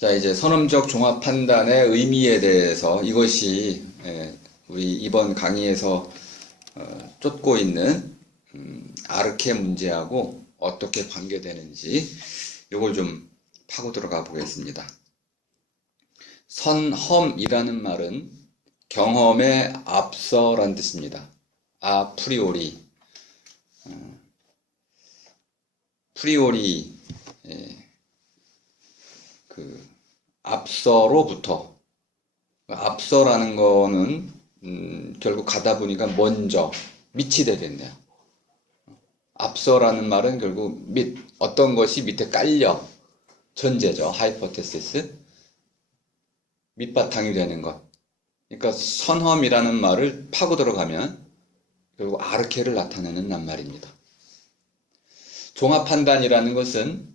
자, 이제 선언적 종합 판단의 의미에 대해서 이것이 우리 이번 강의에서 쫓고 있는 아르케 문제하고 어떻게 관계되는지 이걸 좀 파고 들어가 보겠습니다. 선험이라는 말은 경험에 앞서란 뜻입니다. 아프리오리, 프리오리, 앞서로부터. 앞서라는 거는 결국 가다 보니까 먼저 밑이 되겠네요. 앞서라는 말은 결국 어떤 것이 밑에 깔려, 전제죠. 하이포테시스, 밑바탕이 되는 것. 그러니까 선험이라는 말을 파고 들어가면 결국 아르케를 나타내는 낱말입니다. 종합판단이라는 것은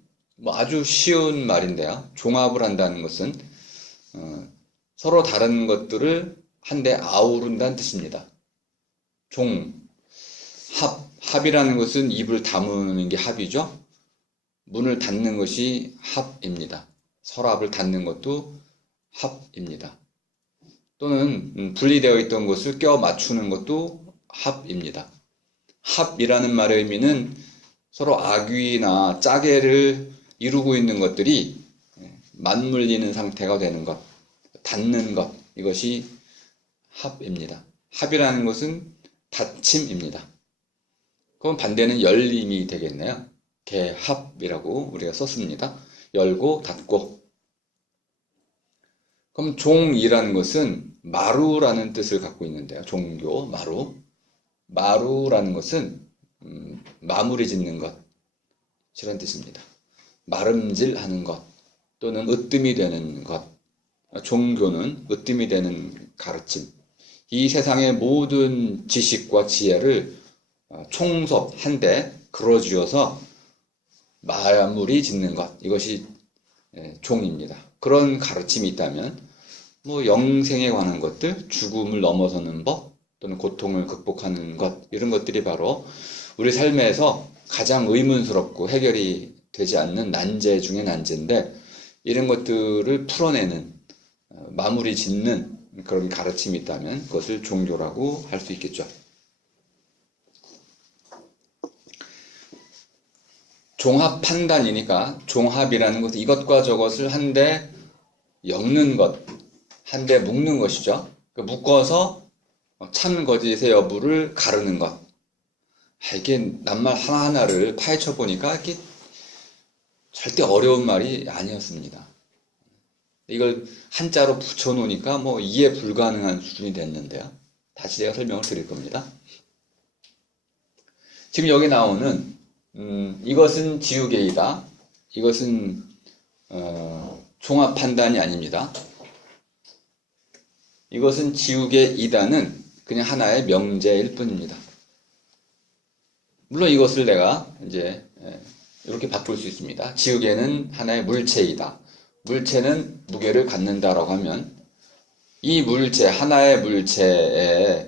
아주 쉬운 말인데요. 종합을 한다는 것은 서로 다른 것들을 한데 아우른다는 뜻입니다. 합이라는 것은 입을 다무는 게 합이죠. 문을 닫는 것이 합입니다. 서랍을 닫는 것도 합입니다. 또는 분리되어 있던 것을 껴 맞추는 것도 합입니다. 합이라는 말의 의미는 서로 악위나 짜게를 이루고 있는 것들이 맞물리는 상태가 되는 것, 닿는 것, 이것이 합입니다. 합이라는 것은 닫힘입니다. 그럼 반대는 열림이 되겠네요. 개합이라고 우리가 썼습니다. 열고 닫고. 그럼 종이라는 것은 마루라는 뜻을 갖고 있는데요. 종교, 마루. 마루라는 것은 마무리 짓는 것, 이런 뜻입니다. 마름질하는 것 또는 으뜸이 되는 것. 종교는 으뜸이 되는 가르침. 이 세상의 모든 지식과 지혜를 총섭한데 그러쥐어서 마무리 짓는 것. 이것이 종입니다. 그런 가르침이 있다면 영생에 관한 것들, 죽음을 넘어서는 법 또는 고통을 극복하는 것, 이런 것들이 바로 우리 삶에서 가장 의문스럽고 해결이 되지 않는 난제 중의 난제인데, 이런 것들을 풀어내는, 마무리 짓는 그런 가르침이 있다면 그것을 종교라고 할 수 있겠죠. 종합 판단이니까 종합이라는 것은 이것과 저것을 한데 엮는 것, 한데 묶는 것이죠. 묶어서 참 거짓의 여부를 가르는 것. 이게 낱말 하나하나를 파헤쳐 보니까 이게 절대 어려운 말이 아니었습니다. 이걸 한자로 붙여놓으니까 이해 불가능한 수준이 됐는데요. 다시 제가 설명을 드릴 겁니다. 지금 여기 나오는 이것은 지우개이다. 이것은 종합 판단이 아닙니다. 이것은 지우개이다는 그냥 하나의 명제일 뿐입니다. 물론 이것을 내가 이제 이렇게 바꿀 수 있습니다. 지우개는 하나의 물체이다. 물체는 무게를 갖는다라고 하면 이 물체, 하나의 물체의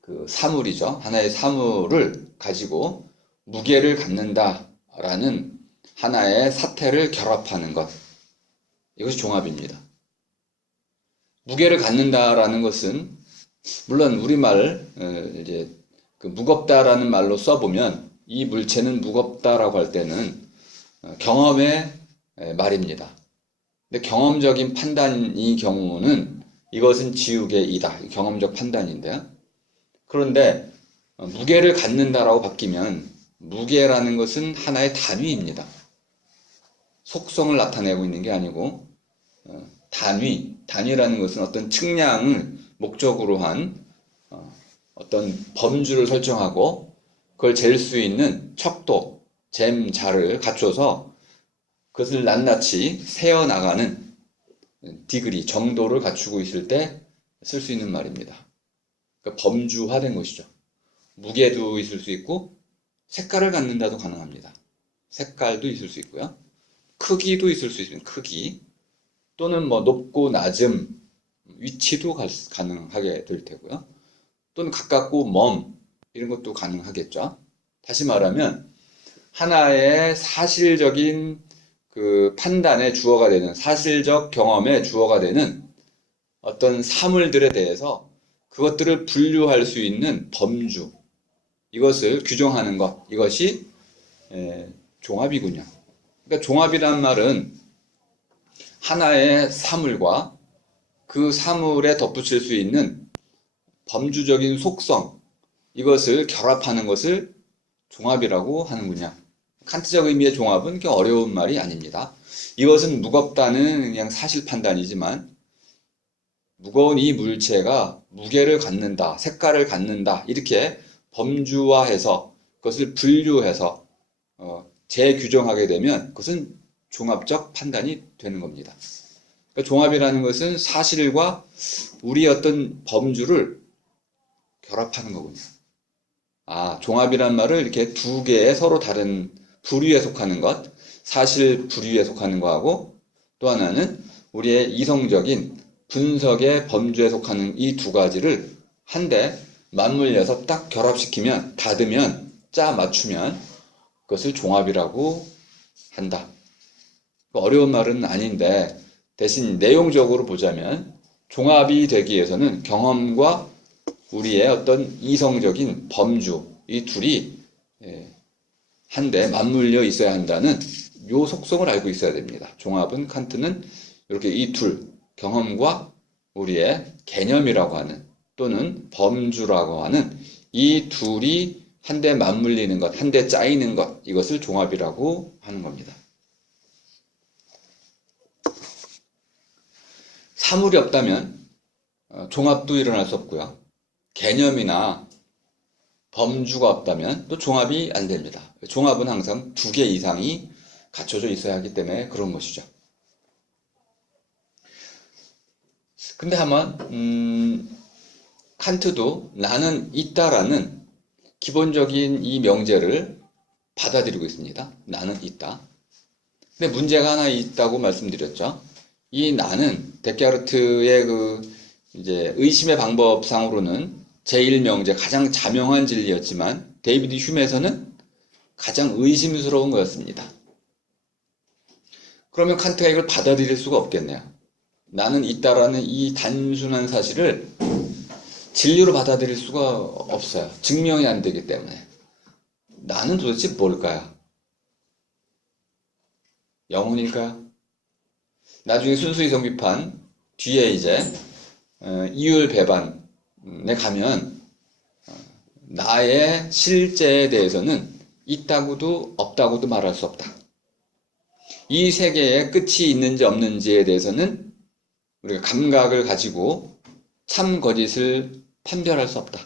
그 사물이죠. 하나의 사물을 가지고 무게를 갖는다라는 하나의 사태를 결합하는 것. 이것이 종합입니다. 무게를 갖는다라는 것은 물론 우리말 이제 그 무겁다라는 말로 써보면 이 물체는 무겁다라고 할 때는 경험의 말입니다. 근데 경험적인 판단의 경우는 이것은 지우개이다. 경험적 판단인데요. 그런데 무게를 갖는다라고 바뀌면 무게라는 것은 하나의 단위입니다. 속성을 나타내고 있는 게 아니고 단위라는 것은 어떤 측량을 목적으로 한 어떤 범주를 설정하고 그걸 잴 수 있는 척도, 잼자를 갖춰서 그것을 낱낱이 세어나가는 디그리, 정도를 갖추고 있을 때 쓸 수 있는 말입니다. 그러니까 범주화된 것이죠. 무게도 있을 수 있고 색깔을 갖는다도 가능합니다. 색깔도 있을 수 있고요. 크기도 있을 수 있습니다. 크기 또는 높고 낮음, 위치도 가능하게 될 테고요. 또는 가깝고 먼, 이런 것도 가능하겠죠. 다시 말하면 하나의 사실적인 그 판단의 주어가 되는, 사실적 경험의 주어가 되는 어떤 사물들에 대해서 그것들을 분류할 수 있는 범주, 이것을 규정하는 것, 이것이 종합이군요. 그러니까 종합이란 말은 하나의 사물과 그 사물에 덧붙일 수 있는 범주적인 속성, 이것을 결합하는 것을 종합이라고 하는군요. 칸트적 의미의 종합은 그렇게 어려운 말이 아닙니다. 이것은 무겁다는 그냥 사실 판단이지만, 무거운 이 물체가 무게를 갖는다, 색깔을 갖는다, 이렇게 범주화해서 그것을 분류해서 재규정하게 되면 그것은 종합적 판단이 되는 겁니다. 그러니까 종합이라는 것은 사실과 우리의 어떤 범주를 결합하는 거군요. 종합이란 말을 이렇게 두 개의 서로 다른 부류에 속하는 것, 사실 부류에 속하는 거하고, 또 하나는 우리의 이성적인 분석의 범주에 속하는 이 두 가지를 한데 맞물려서 딱 결합시키면, 닫으면, 짜 맞추면 그것을 종합이라고 한다. 어려운 말은 아닌데, 대신 내용적으로 보자면 종합이 되기 위해서는 경험과 우리의 어떤 이성적인 범주, 이 둘이 한데 맞물려 있어야 한다는 요 속성을 알고 있어야 됩니다. 종합은, 칸트는 이렇게 이 둘, 경험과 우리의 개념이라고 하는, 또는 범주라고 하는 이 둘이 한데 맞물리는 것, 한데 짜이는 것, 이것을 종합이라고 하는 겁니다. 사물이 없다면 종합도 일어날 수 없고요. 개념이나 범주가 없다면 또 종합이 안 됩니다. 종합은 항상 두 개 이상이 갖춰져 있어야 하기 때문에 그런 것이죠. 근데 한번 칸트도 나는 있다라는 기본적인 이 명제를 받아들이고 있습니다. 나는 있다. 근데 문제가 하나 있다고 말씀드렸죠. 이 나는 데카르트의 이제 의심의 방법상으로는 제1명제, 가장 자명한 진리였지만 데이비드 휴메에서는 가장 의심스러운 거였습니다. 그러면 칸트가 이걸 받아들일 수가 없겠네요. 나는 있다라는 이 단순한 사실을 진리로 받아들일 수가 없어요. 증명이 안 되기 때문에. 나는 도대체 뭘까요? 영혼일까요? 나중에 순수이성 비판 뒤에 이제 이율 배반에 가면 나의 실제에 대해서는 있다고도 없다고도 말할 수 없다. 이 세계에 끝이 있는지 없는지에 대해서는 우리가 감각을 가지고 참 거짓을 판별할 수 없다.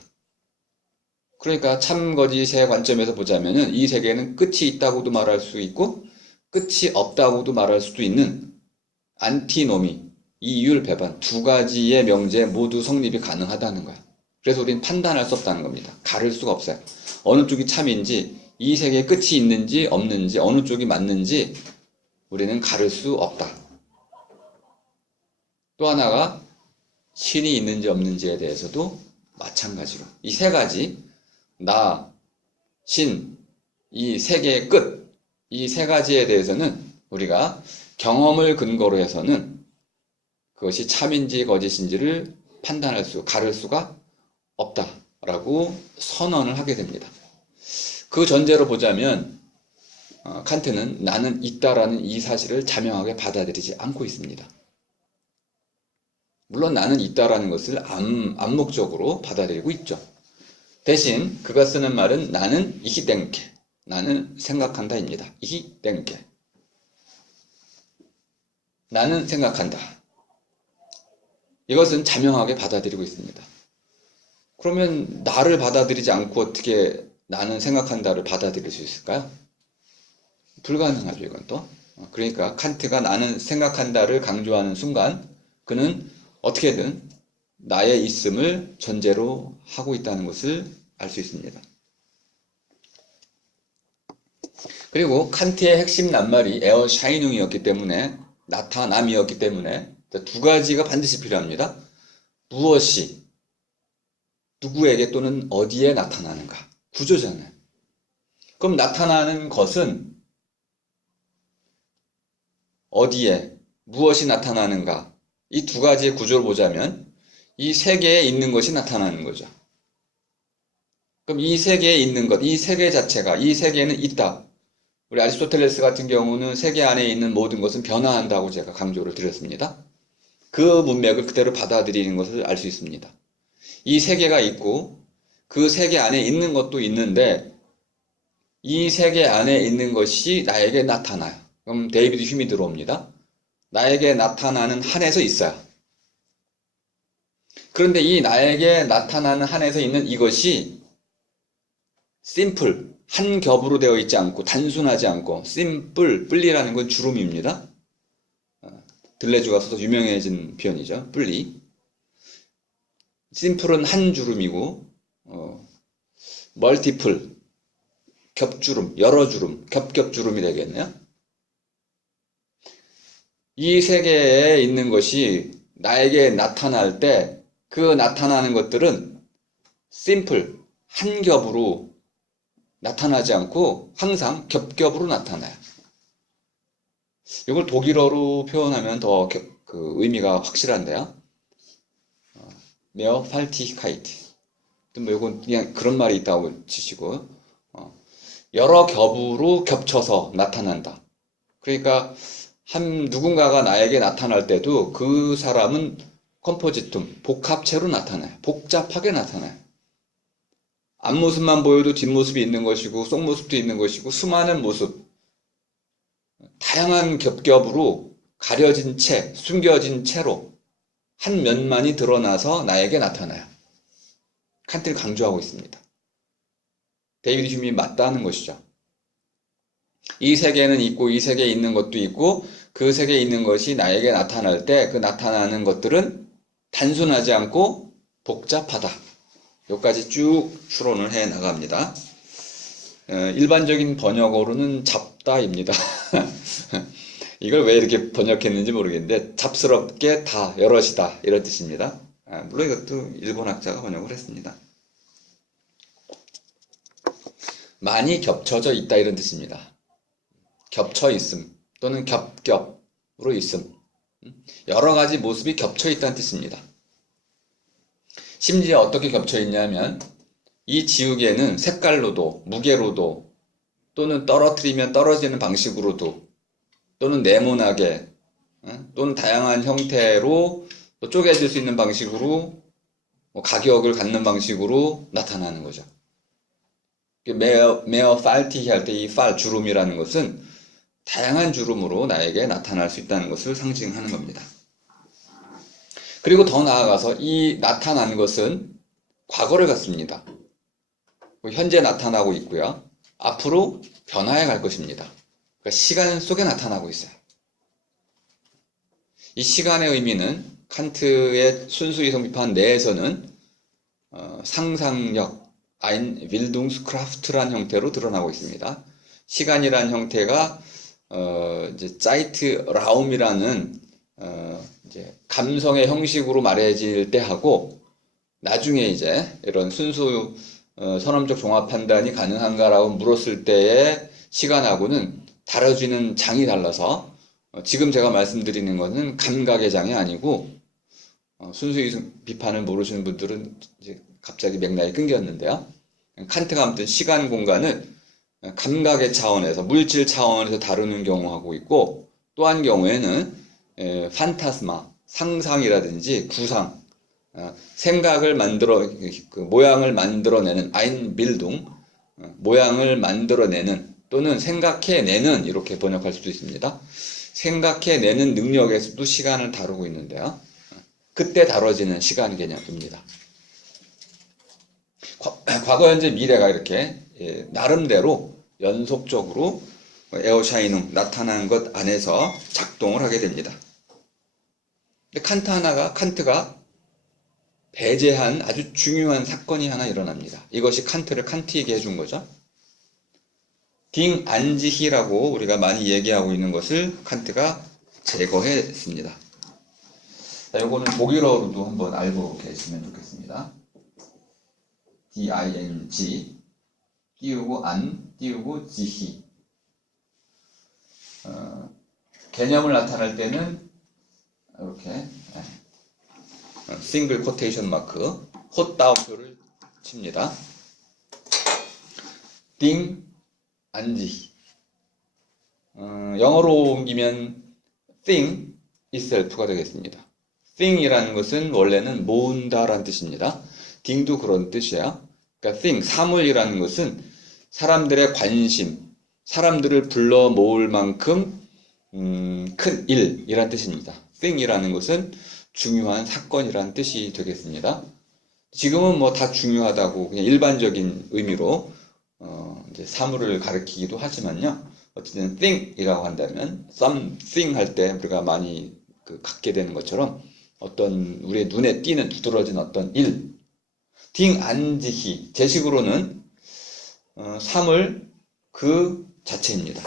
그러니까 참 거짓의 관점에서 보자면은 이 세계는 끝이 있다고도 말할 수 있고 끝이 없다고도 말할 수도 있는 안티노미, 이율 배반, 두 가지의 명제 모두 성립이 가능하다는 거야. 그래서 우리는 판단할 수 없다는 겁니다. 가를 수가 없어요. 어느 쪽이 참인지, 이 세계에 끝이 있는지 없는지, 어느 쪽이 맞는지 우리는 가를 수 없다. 또 하나가 신이 있는지 없는지에 대해서도 마찬가지로 이 세 가지, 나, 신, 이 세계의 끝, 이 세 가지에 대해서는 우리가 경험을 근거로 해서는 그것이 참인지 거짓인지를 가를 수가 없다라고 선언을 하게 됩니다. 그 전제로 보자면 칸트는 나는 있다라는 이 사실을 자명하게 받아들이지 않고 있습니다. 물론 나는 있다라는 것을 암묵적으로 받아들이고 있죠. 대신 그가 쓰는 말은 나는 이히땡케, 나는 생각한다입니다. 이히땡케, 나는 생각한다. 이것은 자명하게 받아들이고 있습니다. 그러면 나를 받아들이지 않고 어떻게 나는 생각한다를 받아들일 수 있을까요? 불가능하죠, 이건 또. 그러니까 칸트가 나는 생각한다를 강조하는 순간 그는 어떻게든 나의 있음을 전제로 하고 있다는 것을 알 수 있습니다. 그리고 칸트의 핵심 낱말이 에어샤이닝이었기 때문에, 나타남이었기 때문에 두 가지가 반드시 필요합니다. 무엇이 누구에게 또는 어디에 나타나는가? 구조잖아요. 그럼 나타나는 것은 어디에, 무엇이 나타나는가. 이 두 가지의 구조를 보자면 이 세계에 있는 것이 나타나는 거죠. 그럼 이 세계에 있는 것, 이 세계 자체가, 이 세계에는 있다. 우리 아리스토텔레스 같은 경우는 세계 안에 있는 모든 것은 변화한다고 제가 강조를 드렸습니다. 그 문맥을 그대로 받아들이는 것을 알 수 있습니다. 이 세계가 있고 그 세계 안에 있는 것도 있는데 이 세계 안에 있는 것이 나에게 나타나요. 그럼 데이비드 휴미 들어옵니다. 나에게 나타나는 한에서 있어요. 그런데 이 나에게 나타나는 한에서 있는 이것이 심플, 한 겹으로 되어 있지 않고 단순하지 않고 심플, 뿔리라는 건 주름입니다. 들레주가 써서 유명해진 표현이죠. 뿔리. 심플은 한 주름이고 멀티플, 겹주름, 여러 주름, 겹겹주름이 되겠네요. 이 세계에 있는 것이 나에게 나타날 때 그 나타나는 것들은 심플, 한 겹으로 나타나지 않고 항상 겹겹으로 나타나요. 이걸 독일어로 표현하면 더 의미가 확실한데요. 메어팔티카이트. 뭐 이건 그냥 그런 말이 있다고 치시고 여러 겹으로 겹쳐서 나타난다. 그러니까 누군가가 나에게 나타날 때도 그 사람은 컴포지툼, 복합체로 나타나요. 복잡하게 나타나요. 앞모습만 보여도 뒷모습이 있는 것이고 속모습도 있는 것이고 수많은 모습, 다양한 겹겹으로 가려진 채, 숨겨진 채로 한 면만이 드러나서 나에게 나타나요. 칸트를 강조하고 있습니다. 데이비드 휴미 맞다는 것이죠. 이 세계는 있고 이 세계에 있는 것도 있고 그 세계에 있는 것이 나에게 나타날 때 그 나타나는 것들은 단순하지 않고 복잡하다. 여기까지 쭉 추론을 해 나갑니다. 일반적인 번역어로는 잡다입니다. 이걸 왜 이렇게 번역했는지 모르겠는데 잡스럽게 다, 여럿이다 이런 뜻입니다. 물론 이것도 일본 학자가 번역을 했습니다. 많이 겹쳐져 있다 이런 뜻입니다. 겹쳐 있음 또는 겹겹으로 있음. 여러 가지 모습이 겹쳐 있다는 뜻입니다. 심지어 어떻게 겹쳐 있냐면 이 지우개는 색깔로도 무게로도 또는 떨어뜨리면 떨어지는 방식으로도 또는 네모나게 또는 다양한 형태로 또 쪼개질 수 있는 방식으로 가격을 갖는 방식으로 나타나는 거죠. 메어 팔티 할 때 이 팔 주름이라는 것은 다양한 주름으로 나에게 나타날 수 있다는 것을 상징하는 겁니다. 그리고 더 나아가서 이 나타난 것은 과거를 갖습니다. 현재 나타나고 있고요. 앞으로 변화해 갈 것입니다. 그러니까 시간 속에 나타나고 있어요. 이 시간의 의미는 칸트의 순수이성 비판 내에서는 상상력, ein Bildungskraft라는 형태로 드러나고 있습니다. 시간이라는 형태가 이제 Zeitraum이라는 이제 감성의 형식으로 말해질 때 하고 나중에 이제 이런 순수 선험적 종합 판단이 가능한가라고 물었을 때의 시간하고는 다뤄지는 장이 달라서 지금 제가 말씀드리는 것은 감각의 장이 아니고 순수 비판을 모르시는 분들은 이제 갑자기 맥락이 끊겼는데요. 칸트가 아무튼 시간 공간을 감각의 차원에서 물질 차원에서 다루는 경우하고 있고 또 한 경우에는 판타스마 상상이라든지 구상 생각을 만들어 모양을 만들어내는 아인빌둥 모양을 만들어내는 또는 생각해내는 이렇게 번역할 수도 있습니다. 생각해내는 능력에서도 시간을 다루고 있는데요. 그때 다뤄지는 시간 개념입니다. 과거, 현재, 미래가 이렇게 나름대로 연속적으로 에어샤이닝 나타난 것 안에서 작동을 하게 됩니다. 근데 칸트가 배제한 아주 중요한 사건이 하나 일어납니다. 이것이 칸트를 칸트이게 해준 거죠. 딩 안지히라고 우리가 많이 얘기하고 있는 것을 칸트가 제거했습니다. 자, 요거는 독일어로도 한번 알고 계시면 좋겠습니다. D-I-N-G 띄우고 안 띄우고 지히 개념을 나타낼 때는 이렇게 싱글 코테이션 마크, 헛다운표를 칩니다. 딩, 안지. 영어로 옮기면 thing itself가 되겠습니다. thing이라는 것은 원래는 모은다라는 뜻입니다. 딩도 그런 뜻이에요. 그러니까 thing, 사물이라는 것은 사람들의 관심, 사람들을 불러 모을 만큼 큰 일이란 뜻입니다. thing이라는 것은 중요한 사건이란 뜻이 되겠습니다. 지금은 뭐 다 중요하다고 그냥 일반적인 의미로 이제 사물을 가리키기도 하지만요. 어쨌든 thing이라고 한다면 something 할 때 우리가 많이 갖게 되는 것처럼 어떤 우리의 눈에 띄는 두드러진 어떤 일, 딩 안지히 제식으로는 사물 그 자체입니다.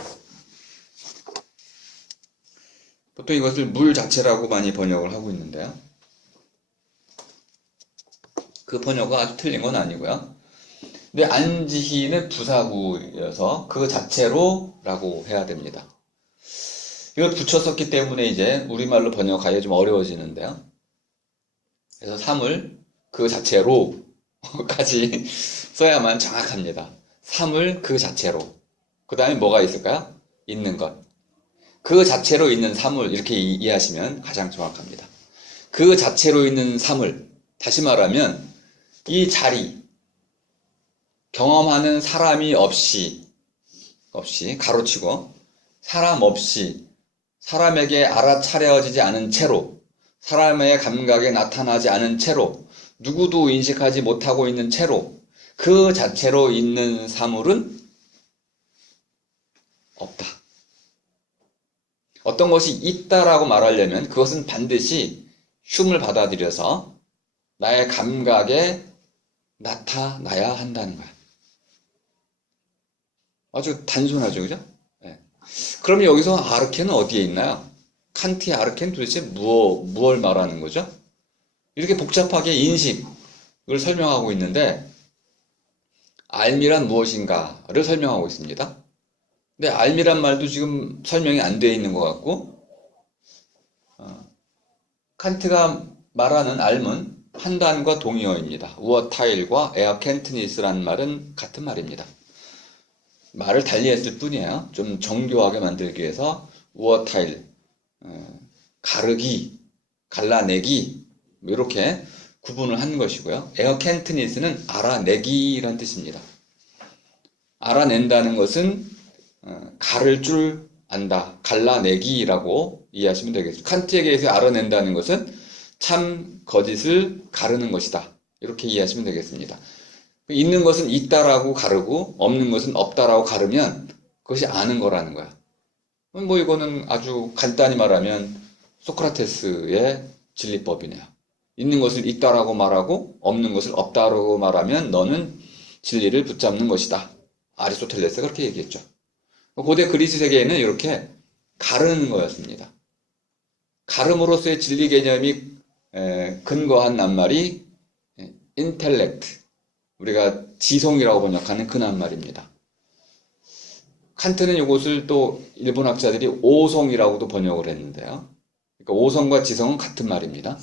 보통 이것을 물 자체라고 많이 번역을 하고 있는데요. 그 번역은 아주 틀린 건 아니고요. 근데 안지히는 부사구여서 그 자체로 라고 해야 됩니다. 이걸 붙였었기 때문에 이제 우리말로 번역하기가 좀 어려워지는데요. 그래서 사물 그 자체로까지 써야만 정확합니다. 사물 그 자체로. 그 다음에 뭐가 있을까요? 있는 것. 그 자체로 있는 사물 이렇게 이해하시면 가장 정확합니다. 그 자체로 있는 사물. 다시 말하면 이 자리 경험하는 사람이 없이 가로치고 사람 없이 사람에게 알아차려지지 않은 채로 사람의 감각에 나타나지 않은 채로 누구도 인식하지 못하고 있는 채로 그 자체로 있는 사물은 없다. 어떤 것이 있다라고 말하려면 그것은 반드시 흉을 받아들여서 나의 감각에 나타나야 한다는 거야. 아주 단순하죠, 그죠? 네. 그러면 여기서 아르케는 어디에 있나요? 칸트의 아르케는 도대체 무엇을 말하는 거죠? 이렇게 복잡하게 인식을 설명하고 있는데 알미란 무엇인가를 설명하고 있습니다. 근데 알미란 말도 지금 설명이 안 되어 있는 것 같고 칸트가 말하는 알은 판단과 동의어입니다. 우어타일과 에어켄트니스라는 말은 같은 말입니다. 말을 달리했을 뿐이에요. 좀 정교하게 만들기 위해서 우어타일, 가르기, 갈라내기 이렇게 구분을 한 것이고요. 에어켄트니스는 알아내기란 뜻입니다. 알아낸다는 것은 가를 줄 안다, 갈라내기라고 이해하시면 되겠습니다. 칸트에 의해서 알아낸다는 것은 참 거짓을 가르는 것이다. 이렇게 이해하시면 되겠습니다. 있는 것은 있다라고 가르고 없는 것은 없다라고 가르면 그것이 아는 거라는 거야. 뭐 이거는 아주 간단히 말하면 소크라테스의 진리법이네요. 있는 것을 있다라고 말하고 없는 것을 없다라고 말하면 너는 진리를 붙잡는 것이다. 아리스토텔레스가 그렇게 얘기했죠. 고대 그리스 세계에는 이렇게 가르는 거였습니다. 가름으로서의 진리 개념이 근거한 낱말이 인텔렉트, 우리가 지성이라고 번역하는 그 낱말입니다. 칸트는 이것을 또 일본 학자들이 오성이라고도 번역을 했는데요. 그러니까 오성과 지성은 같은 말입니다.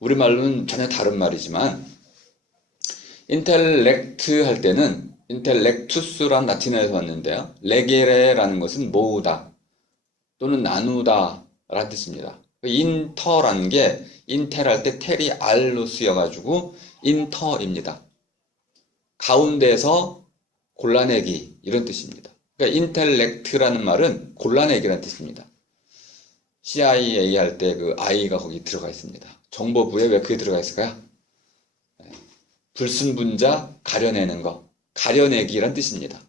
우리말로는 전혀 다른 말이지만 인텔렉트 할 때는 인텔렉투스란 라틴어에서 왔는데요. 레게레라는 것은 모으다 또는 나누다 라는 뜻입니다. 인터라는 게 인텔 할 때 텔이 알로 쓰여가지고 인터입니다. 가운데서 골라내기 이런 뜻입니다. 그러니까 인텔렉트라는 말은 골라내기라는 뜻입니다. CIA 할 때 그 I가 거기 들어가 있습니다. 정보부에 왜 그게 들어가 있을까요? 불순분자 가려내는 거, 가려내기란 뜻입니다.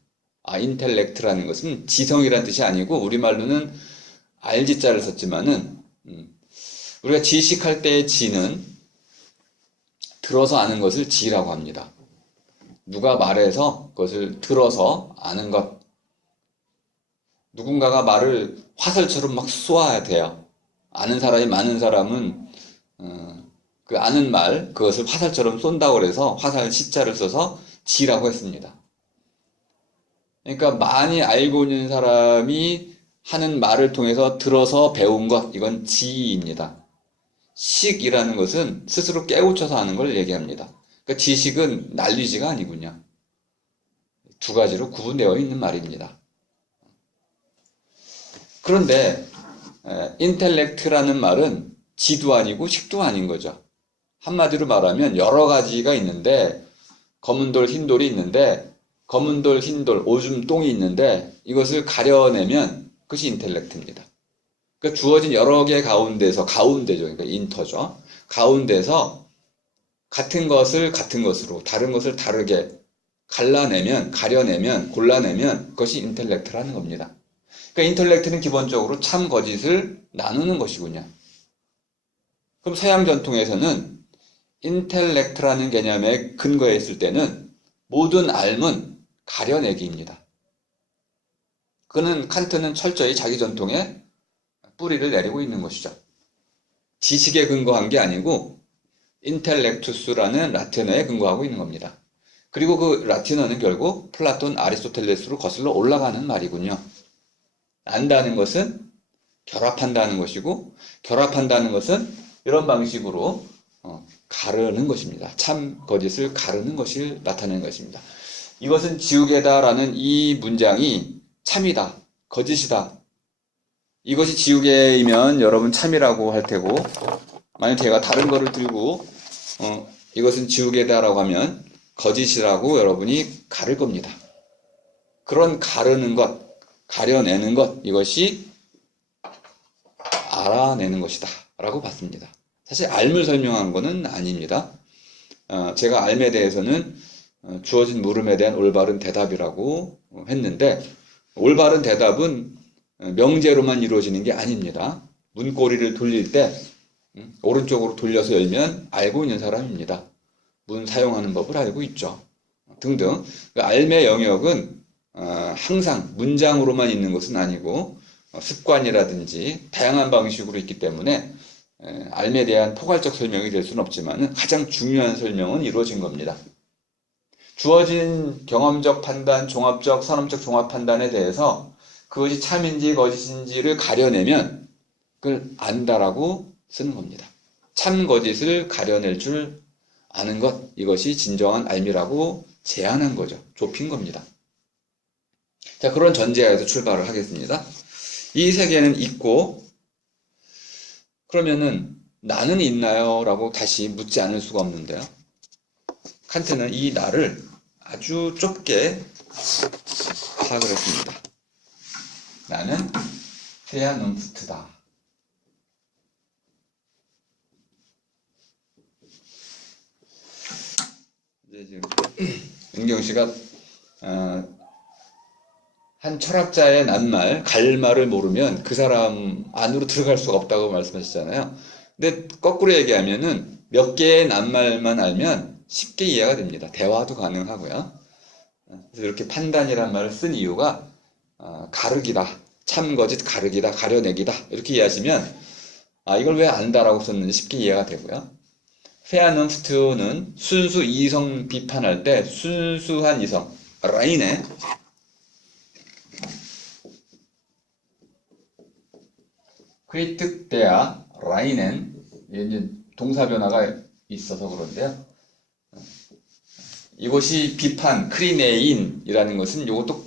인텔렉트라는 것은 지성이란 뜻이 아니고 우리말로는 RG자를 썼지만은 우리가 지식할 때의 지는 들어서 아는 것을 지라고 합니다. 누가 말해서 그것을 들어서 아는 것. 누군가가 말을 화살처럼 막 쏘아야 돼요. 아는 사람이 많은 사람은 그 아는 말, 그것을 화살처럼 쏜다고 해서 화살 시자를 써서 지라고 했습니다. 그러니까 많이 알고 있는 사람이 하는 말을 통해서 들어서 배운 것, 이건 지입니다. 식이라는 것은 스스로 깨우쳐서 하는 걸 얘기합니다. 그러니까 지식은 난리지가 아니군요. 두 가지로 구분되어 있는 말입니다. 그런데 인텔렉트라는 말은 지도 아니고 식도 아닌 거죠. 한마디로 말하면 여러 가지가 있는데 검은 돌, 흰 돌이 있는데 검은 돌, 흰 돌, 오줌, 똥이 있는데 이것을 가려내면 그것이 인텔렉트입니다. 그러니까 주어진 여러 개 가운데서, 가운데죠. 그러니까 인터죠. 가운데서 같은 것을 같은 것으로, 다른 것을 다르게 갈라내면, 가려내면, 골라내면 그것이 인텔렉트라는 겁니다. 그러니까 인텔렉트는 기본적으로 참 거짓을 나누는 것이군요. 그럼 서양 전통에서는 인텔렉트라는 개념에 근거해 있을 때는 모든 알은 가려내기입니다. 칸트는 철저히 자기 전통에 뿌리를 내리고 있는 것이죠. 지식에 근거한 게 아니고 인텔렉투스라는 라틴어에 근거하고 있는 겁니다. 그리고 그 라틴어는 결국 플라톤, 아리스토텔레스로 거슬러 올라가는 말이군요. 안다는 것은 결합한다는 것이고 결합한다는 것은 이런 방식으로 가르는 것입니다. 참 거짓을 가르는 것을 나타내는 것입니다. 이것은 지우개다라는 이 문장이 참이다, 거짓이다. 이것이 지우개이면 여러분 참이라고 할 테고 만약 제가 다른 거를 들고 이것은 지우개다라고 하면 거짓이라고 여러분이 가를 겁니다. 그런 가르는 것, 가려내는 것, 이것이 알아내는 것이다 라고 봤습니다. 사실 알을 설명한 것은 아닙니다. 제가 알에 대해서는 주어진 물음에 대한 올바른 대답이라고 했는데 올바른 대답은 명제로만 이루어지는 게 아닙니다. 문고리를 돌릴 때 오른쪽으로 돌려서 열면 알고 있는 사람입니다. 문 사용하는 법을 알고 있죠. 등등. 알의 영역은 항상 문장으로만 있는 것은 아니고 습관이라든지 다양한 방식으로 있기 때문에 알에 대한 포괄적 설명이 될 수는 없지만 가장 중요한 설명은 이루어진 겁니다. 주어진 경험적 판단, 종합적, 선험적 종합 판단에 대해서 그것이 참인지 거짓인지를 가려내면 그걸 안다라고 쓰는 겁니다. 참 거짓을 가려낼 줄 아는 것, 이것이 진정한 알미라고 제안한 거죠. 좁힌 겁니다. 자, 그런 전제하에서 출발을 하겠습니다. 이 세계는 있고 그러면은 나는 있나요? 라고 다시 묻지 않을 수가 없는데요. 칸트는 이 나를 아주 좁게 파악을 했습니다. 나는 페아눈프트다. 이제 지금 은경 씨가 한 철학자의 낱말, 갈말을 모르면 그 사람 안으로 들어갈 수가 없다고 말씀하셨잖아요. 근데 거꾸로 얘기하면은 몇 개의 낱말만 알면 쉽게 이해가 됩니다. 대화도 가능하고요. 그래서 이렇게 판단이란 말을 쓴 이유가 가르기다, 참거짓 가르기다, 가려내기다 이렇게 이해하시면 이걸 왜 안다라고 썼는지 쉽게 이해가 되고요. 페아눈프트는 순수 이성 비판할 때 순수한 이성, 라인에 크리틱 데아 라인엔 이제 동사 변화가 있어서 그런데요. 이것이 비판, 크리네인이라는 것은 이것도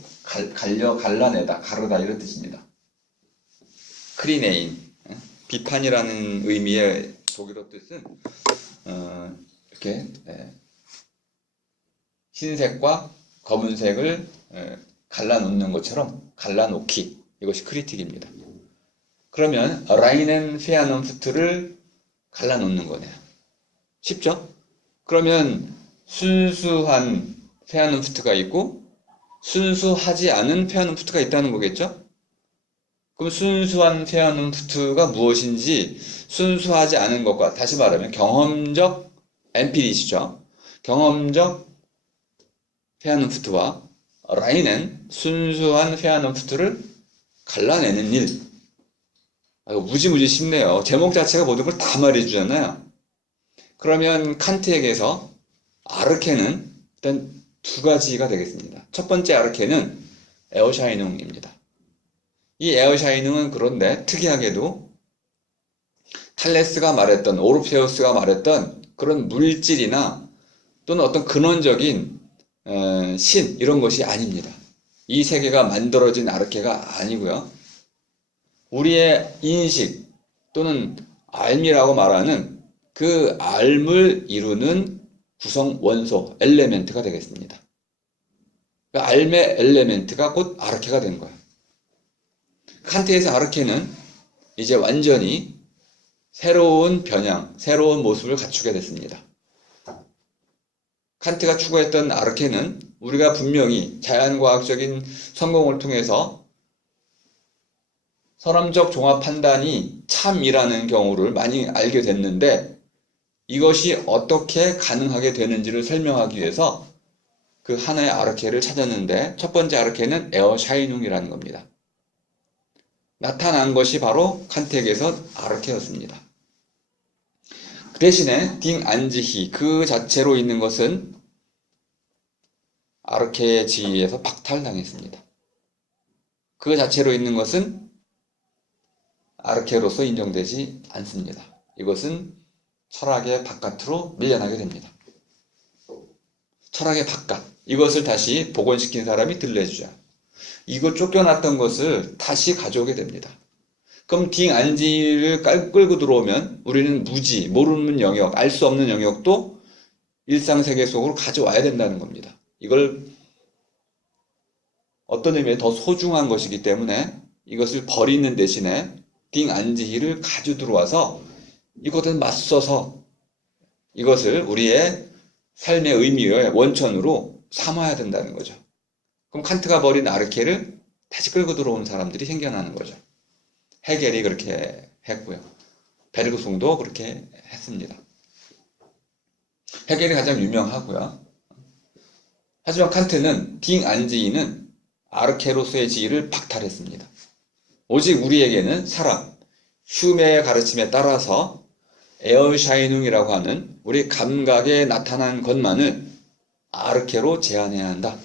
갈라내다, 가르다 이런 뜻입니다. 크리네인, 비판이라는 의미의 독일어 뜻은 이렇게 흰색과 검은색을 갈라놓는 것처럼 갈라놓기, 이것이 크리틱입니다. 그러면 라인엔 페아눈프트를 갈라놓는 거네요. 쉽죠? 그러면 순수한 페아눈프트가 있고 순수하지 않은 페아눈프트가 있다는 거겠죠? 그럼 순수한 페아눈프트가 무엇인지 순수하지 않은 것과 다시 말하면 경험적 엠피리시죠. 경험적 페아눈프트와 라인엔 순수한 페아눈프트를 갈라내는 일. 무지무지 쉽네요. 제목 자체가 모든 걸 다 말해주잖아요. 그러면 칸트에게서 아르케는 일단 두 가지가 되겠습니다. 첫 번째 아르케는 에어샤이능입니다. 이 에어샤이닝은 그런데 특이하게도 탈레스가 말했던, 오르페우스가 말했던 그런 물질이나 또는 어떤 근원적인 신 이런 것이 아닙니다. 이 세계가 만들어진 아르케가 아니고요. 우리의 인식 또는 알미라고 말하는 그 알을 이루는 구성 원소, 엘레멘트가 되겠습니다. 그 알의 엘레멘트가 곧 아르케가 된 거예요. 칸트에서 아르케는 이제 완전히 새로운 변형, 새로운 모습을 갖추게 됐습니다. 칸트가 추구했던 아르케는 우리가 분명히 자연과학적인 성공을 통해서 선험적 종합 판단이 참이라는 경우를 많이 알게 됐는데 이것이 어떻게 가능하게 되는지를 설명하기 위해서 그 하나의 아르케를 찾았는데 첫 번째 아르케는 에어샤이뇽이라는 겁니다. 나타난 것이 바로 칸트에게서 아르케였습니다. 그 대신에 딩 안지히 그 자체로 있는 것은 아르케의 지위에서 박탈당했습니다. 그 자체로 있는 것은 아르케로서 인정되지 않습니다. 이것은 철학의 바깥으로 밀려나게 됩니다. 철학의 바깥, 이것을 다시 복원시킨 사람이 들레주자. 이거 쫓겨났던 것을 다시 가져오게 됩니다. 그럼 딩 안지를 끌고 들어오면 우리는 무지, 모르는 영역, 알 수 없는 영역도 일상세계 속으로 가져와야 된다는 겁니다. 이걸 어떤 의미에 더 소중한 것이기 때문에 이것을 버리는 대신에 딩 안지히를 가져 들어와서 이것에 맞서서 이것을 우리의 삶의 의미의 원천으로 삼아야 된다는 거죠. 그럼 칸트가 버린 아르케를 다시 끌고 들어오는 사람들이 생겨나는 거죠. 헤겔이 그렇게 했고요. 베르그송도 그렇게 했습니다. 헤겔이 가장 유명하고요. 하지만 칸트는 딩 안지히는 아르케로서의 지위를 박탈했습니다. 오직 우리에게는 사람, 슈메의 가르침에 따라서 에어샤이닝이라고 하는 우리 감각에 나타난 것만을 아르케로 제한해야 한다.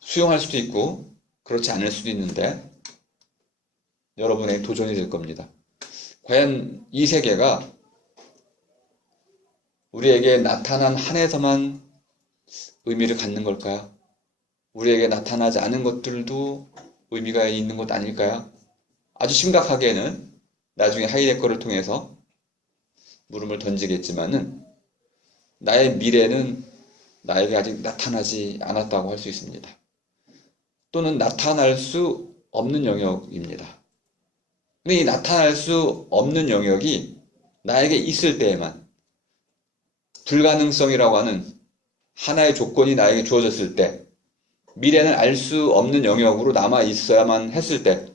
수용할 수도 있고 그렇지 않을 수도 있는데 여러분의 도전이 될 겁니다. 과연 이 세계가 우리에게 나타난 한에서만 의미를 갖는 걸까요? 우리에게 나타나지 않은 것들도 의미가 있는 것 아닐까요? 아주 심각하게는 나중에 하이데거를 통해서 물음을 던지겠지만은 나의 미래는 나에게 아직 나타나지 않았다고 할 수 있습니다. 또는 나타날 수 없는 영역입니다. 근데 이 나타날 수 없는 영역이 나에게 있을 때에만 불가능성이라고 하는 하나의 조건이 나에게 주어졌을 때 미래는 알 수 없는 영역으로 남아 있어야만 했을 때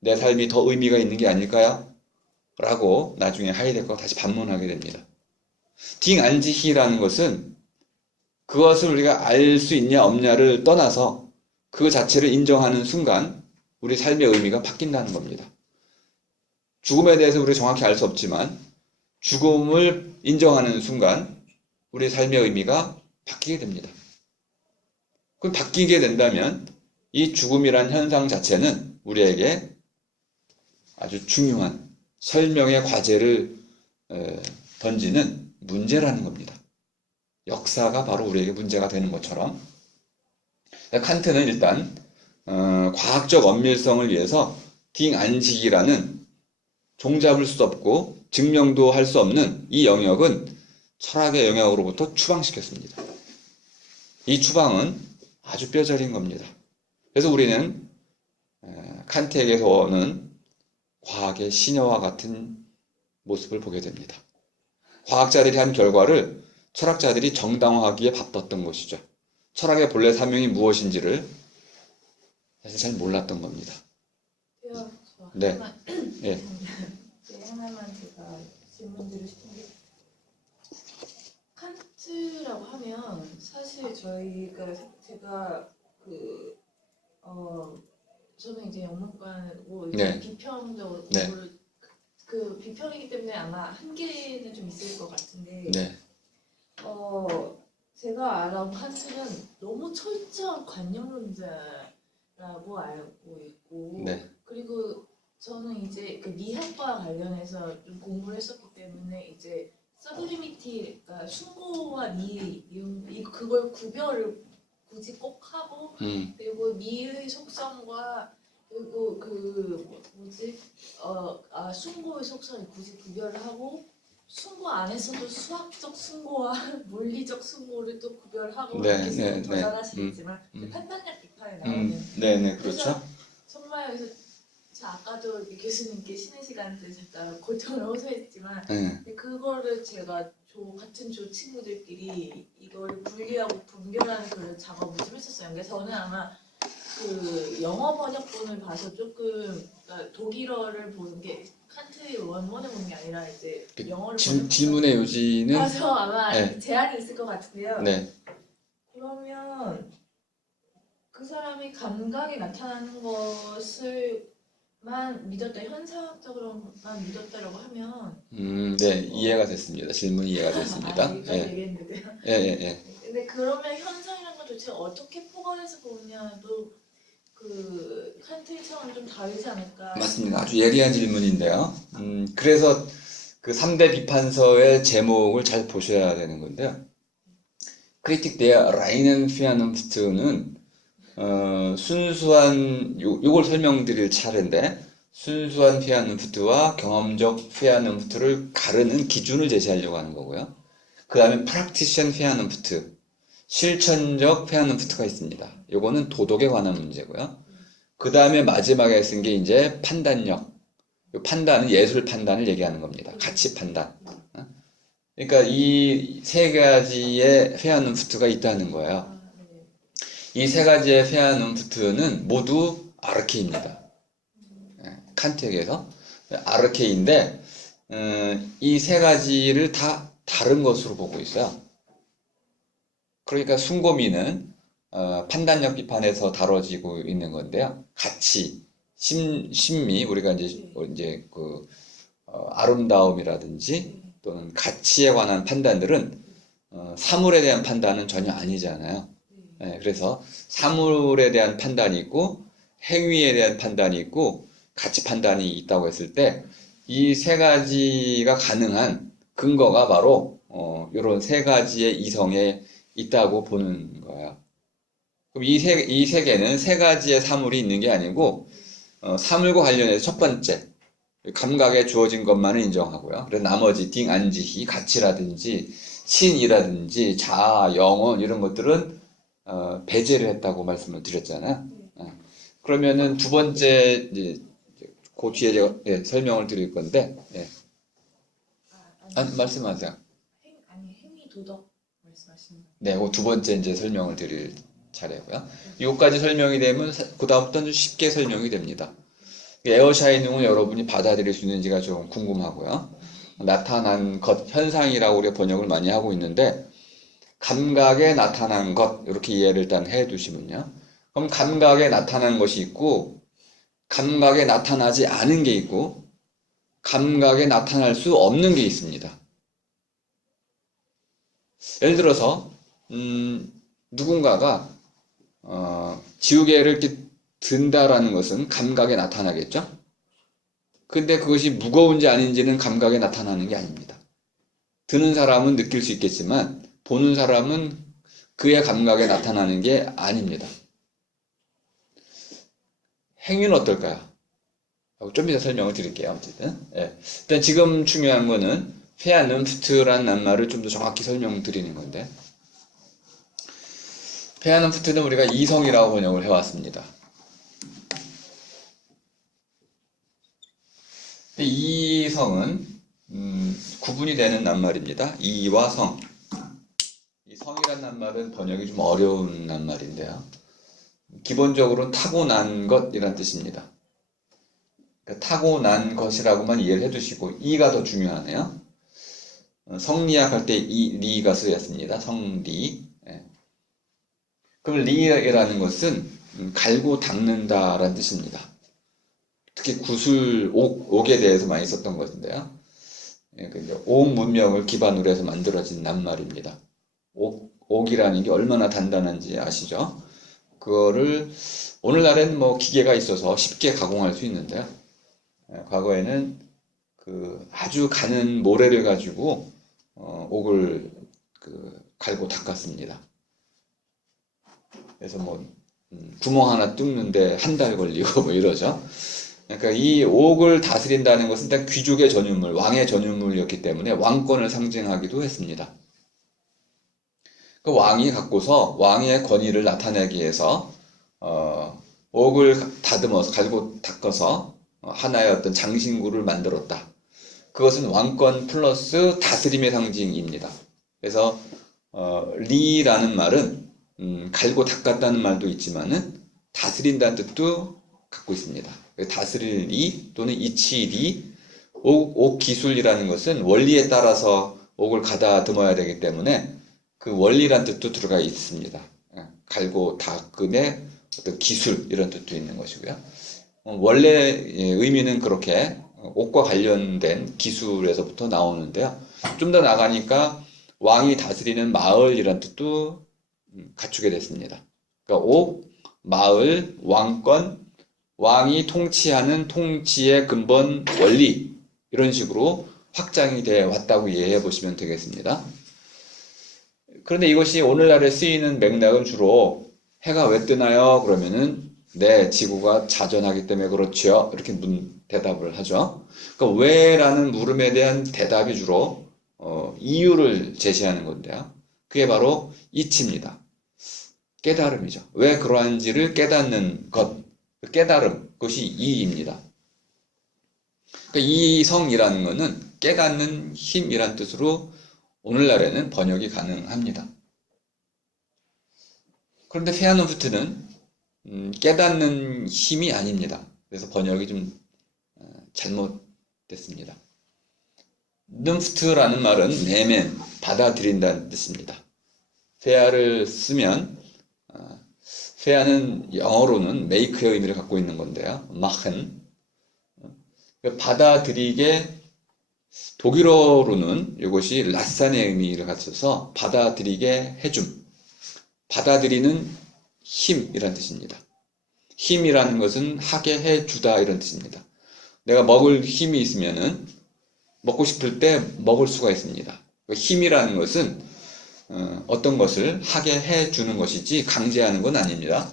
내 삶이 더 의미가 있는 게 아닐까요? 라고 나중에 하이데거가 다시 반문하게 됩니다. 딩 안지히라는 것은 그것을 우리가 알 수 있냐 없냐를 떠나서 그 자체를 인정하는 순간 우리 삶의 의미가 바뀐다는 겁니다. 죽음에 대해서 우리가 정확히 알 수 없지만 죽음을 인정하는 순간 우리 삶의 의미가 바뀌게 됩니다. 그럼 바뀌게 된다면 이 죽음이란 현상 자체는 우리에게 아주 중요한 설명의 과제를 던지는 문제라는 겁니다. 역사가 바로 우리에게 문제가 되는 것처럼 칸트는 일단 과학적 엄밀성을 위해서 딩 안지히라는 종잡을 수 없고 증명도 할 수 없는 이 영역은 철학의 영역으로부터 추방시켰습니다. 이 추방은 아주 뼈저린 겁니다. 그래서 우리는 칸트에게서 오는 과학의 시녀와 같은 모습을 보게 됩니다. 과학자들이 한 결과를 철학자들이 정당화하기에 바빴던 것이죠. 철학의 본래 사명이 무엇인지를 사실 잘 몰랐던 겁니다. 네. 네. 하나만 제가 질문 드리고 싶은 게 칸트라고 하면 사실 제가 저는 이제 영문과고 네. 비평적으로 네. 그 비평이기 때문에 아마 한계는 좀 있을 것 같은데 네. 제가 알아본 칸트는 너무 철저한 관념론자라고 알고 있고 네. 그리고 저는 이제 그 미학과 관련해서 좀 공부를 했었기 때문에 이제 서브리미티, 그러니까 순고와 그걸 구별을 굳이 꼭 하고 그리고 미의 속성과 그리고 순고의 속성을 굳이 구별을 하고 순고 안에서도 수학적 순고와 물리적 순고를 또 구별하고 네, 이렇게 네, 더 네. 잘 아시겠지만 판단력 비판에 나오는 네네, 그래서 그렇죠. 정말 여기서 저 아까도 이 교수님께 쉬는 시간 때 잠깐 고통을 호소했지만 네. 근데 그거를 제가 같은 조 친구들끼리 이걸 분리하고 분별하는 그런 작업을 좀 했었어요. 그래서 저는 아마 그 영어 번역본을 봐서 조금 그러니까 독일어를 보는 게 칸트의 원문을 보는 게 아니라 이제 영어를 질문의 요지는 봐서 아마 네. 제한이 있을 것 같은데요. 네. 그러면 그 사람이 감각이 나타나는 것을만 믿었다, 현상적으로만 믿었다라고 하면 네, 이해가 됐습니다. 질문이 이해가 됐습니다. 여기까지 얘기했는데요. 예. 근데 그러면 현상이라는 걸 도대체 어떻게 포괄해서 보느냐도 그 칸트처럼 좀 다르지 않을까? 맞습니다. 아주 예리한 질문인데요. 그래서 그 3대 비판서의 제목을 잘 보셔야 되는 건데요. Kritik der reinen Vernunft는 순수한 요걸 설명드릴 차례인데 순수한 Vernunft와 경험적 Vernunft를 가르는 기준을 제시하려고 하는 거고요. 그 다음에 Praktischen Vernunft, 실천적 Vernunft가 있습니다. 요거는 도덕에 관한 문제고요. 그 다음에 마지막에 쓴 게 이제 판단력. 요 판단은 예술 판단을 얘기하는 겁니다. 가치 판단. 그러니까 이 세 가지의 페아눈프트가 있다는 거예요. 이 세 가지의 페아눈프트는 모두 아르케입니다. 칸트에게서 아르케인데 이 세 가지를 다 다른 것으로 보고 있어요. 그러니까 순고미는 판단력 비판에서 다뤄지고 있는 건데요. 가치, 심미, 우리가 이제 그 아름다움이라든지 또는 가치에 관한 판단들은 사물에 대한 판단은 전혀 아니잖아요. 그래서 사물에 대한 판단이 있고 행위에 대한 판단이 있고 가치 판단이 있다고 했을 때 이 세 가지가 가능한 근거가 바로 이런 세 가지의 이성에 있다고 보는 거예요. 그럼 이 세계는 세 가지의 사물이 있는 게 아니고 사물과 관련해서 첫 번째 감각에 주어진 것만을 인정하고요. 그래서 나머지 딩 안지히 가치라든지 신이라든지 자아, 영혼 이런 것들은 배제를 했다고 말씀을 드렸잖아요. 그러면은 두 번째 이제 그 뒤에 제가 설명을 드릴 건데 말씀하세요. 행위 도덕 말씀하시는 거예요? 네, 그 두 번째 이제 설명을 드릴 차례고요. 요까지 설명이 되면 그 다음부터는 쉽게 설명이 됩니다. 에어샤이닝을 여러분이 받아들일 수 있는지가 좀 궁금하고요. 나타난 것, 현상이라고 우리가 번역을 많이 하고 있는데 감각에 나타난 것 이렇게 이해를 일단 해 두시면요. 그럼 감각에 나타난 것이 있고 감각에 나타나지 않은 게 있고 감각에 나타날 수 없는 게 있습니다. 예를 들어서 누군가가 지우개를 이렇게 든다라는 것은 감각에 나타나겠죠? 근데 그것이 무거운지 아닌지는 감각에 나타나는 게 아닙니다. 드는 사람은 느낄 수 있겠지만 보는 사람은 그의 감각에 나타나는 게 아닙니다. 행위는 어떨까요? 좀 이따 설명을 드릴게요. 어쨌든 일단 지금 중요한 거는 페아눈프트라는 낱말을 좀 더 정확히 설명드리는 건데 페아눈프트는 우리가 이성이라고 번역을 해왔습니다. 이성은 구분이 되는 낱말입니다. 이와 성. 이 성이라는 낱말은 번역이 좀 어려운 낱말인데요. 기본적으로는 타고난 것이란 뜻입니다. 그러니까 타고난 것이라고만 이해를 해두시고 이가 더 중요하네요. 성리학 할 때 리가 쓰였습니다. 성리. 그럼 리라는 것은 갈고 닦는다라는 뜻입니다. 특히 구술, 옥에 대해서 많이 썼던 것인데요. 옥 문명을 기반으로 해서 만들어진 낱말입니다. 옥이라는 게 얼마나 단단한지 아시죠? 그거를 오늘날엔 뭐 기계가 있어서 쉽게 가공할 수 있는데요. 과거에는 그 아주 가는 모래를 가지고 옥을 갈고 닦았습니다. 그래서 뭐 구멍 하나 뚫는데 한 달 걸리고 뭐 이러죠. 그러니까 이 옥을 다스린다는 것은 일단 귀족의 전유물, 왕의 전유물이었기 때문에 왕권을 상징하기도 했습니다. 그 왕이 갖고서 왕의 권위를 나타내기 위해서 옥을 다듬어서 갈고 닦아서 하나의 어떤 장신구를 만들었다. 그것은 왕권 플러스 다스림의 상징입니다. 그래서 리라는 말은 갈고 닦았다는 말도 있지만은 다스린다는 뜻도 갖고 있습니다. 다스릴 리 또는 이치리, 옥 기술이라는 것은 원리에 따라서 옥을 가다듬어야 되기 때문에 그 원리란 뜻도 들어가 있습니다. 갈고 닦음의 어떤 기술 이런 뜻도 있는 것이고요. 원래 의미는 그렇게 옥과 관련된 기술에서부터 나오는데요. 좀 더 나가니까 왕이 다스리는 마을이란 뜻도 갖추게 됐습니다. 그러니까 옥, 마을, 왕권, 왕이 통치하는 통치의 근본 원리 이런 식으로 확장이 되어 왔다고 이해해 보시면 되겠습니다. 그런데 이것이 오늘날에 쓰이는 맥락은 주로 해가 왜 뜨나요? 그러면은 네, 지구가 자전하기 때문에 그렇지요. 이렇게 대답을 하죠. 그러니까 왜라는 물음에 대한 대답이 주로 이유를 제시하는 건데요. 그게 바로 이치입니다. 깨달음이죠. 왜 그러한지를 깨닫는 것, 깨달음, 그것이 이입니다. 그러니까 이성이라는 것은 깨닫는 힘이란 뜻으로 오늘날에는 번역이 가능합니다. 그런데 페아노프트는 깨닫는 힘이 아닙니다. 그래서 번역이 좀 잘못됐습니다. 능프트라는 말은 내면, 받아들인다는 뜻입니다. 페아를 쓰면 페아는 영어로는 make의 의미를 갖고 있는 건데요. machen. 받아들이게 독일어로는 이것이 라산의 의미를 갖춰서 받아들이게 해줌. 받아들이는 힘이란 뜻입니다. 힘이라는 것은 하게 해주다 이런 뜻입니다. 내가 먹을 힘이 있으면은 먹고 싶을 때 먹을 수가 있습니다. 힘이라는 것은 어떤 것을 하게 해주는 것이지 강제하는 건 아닙니다.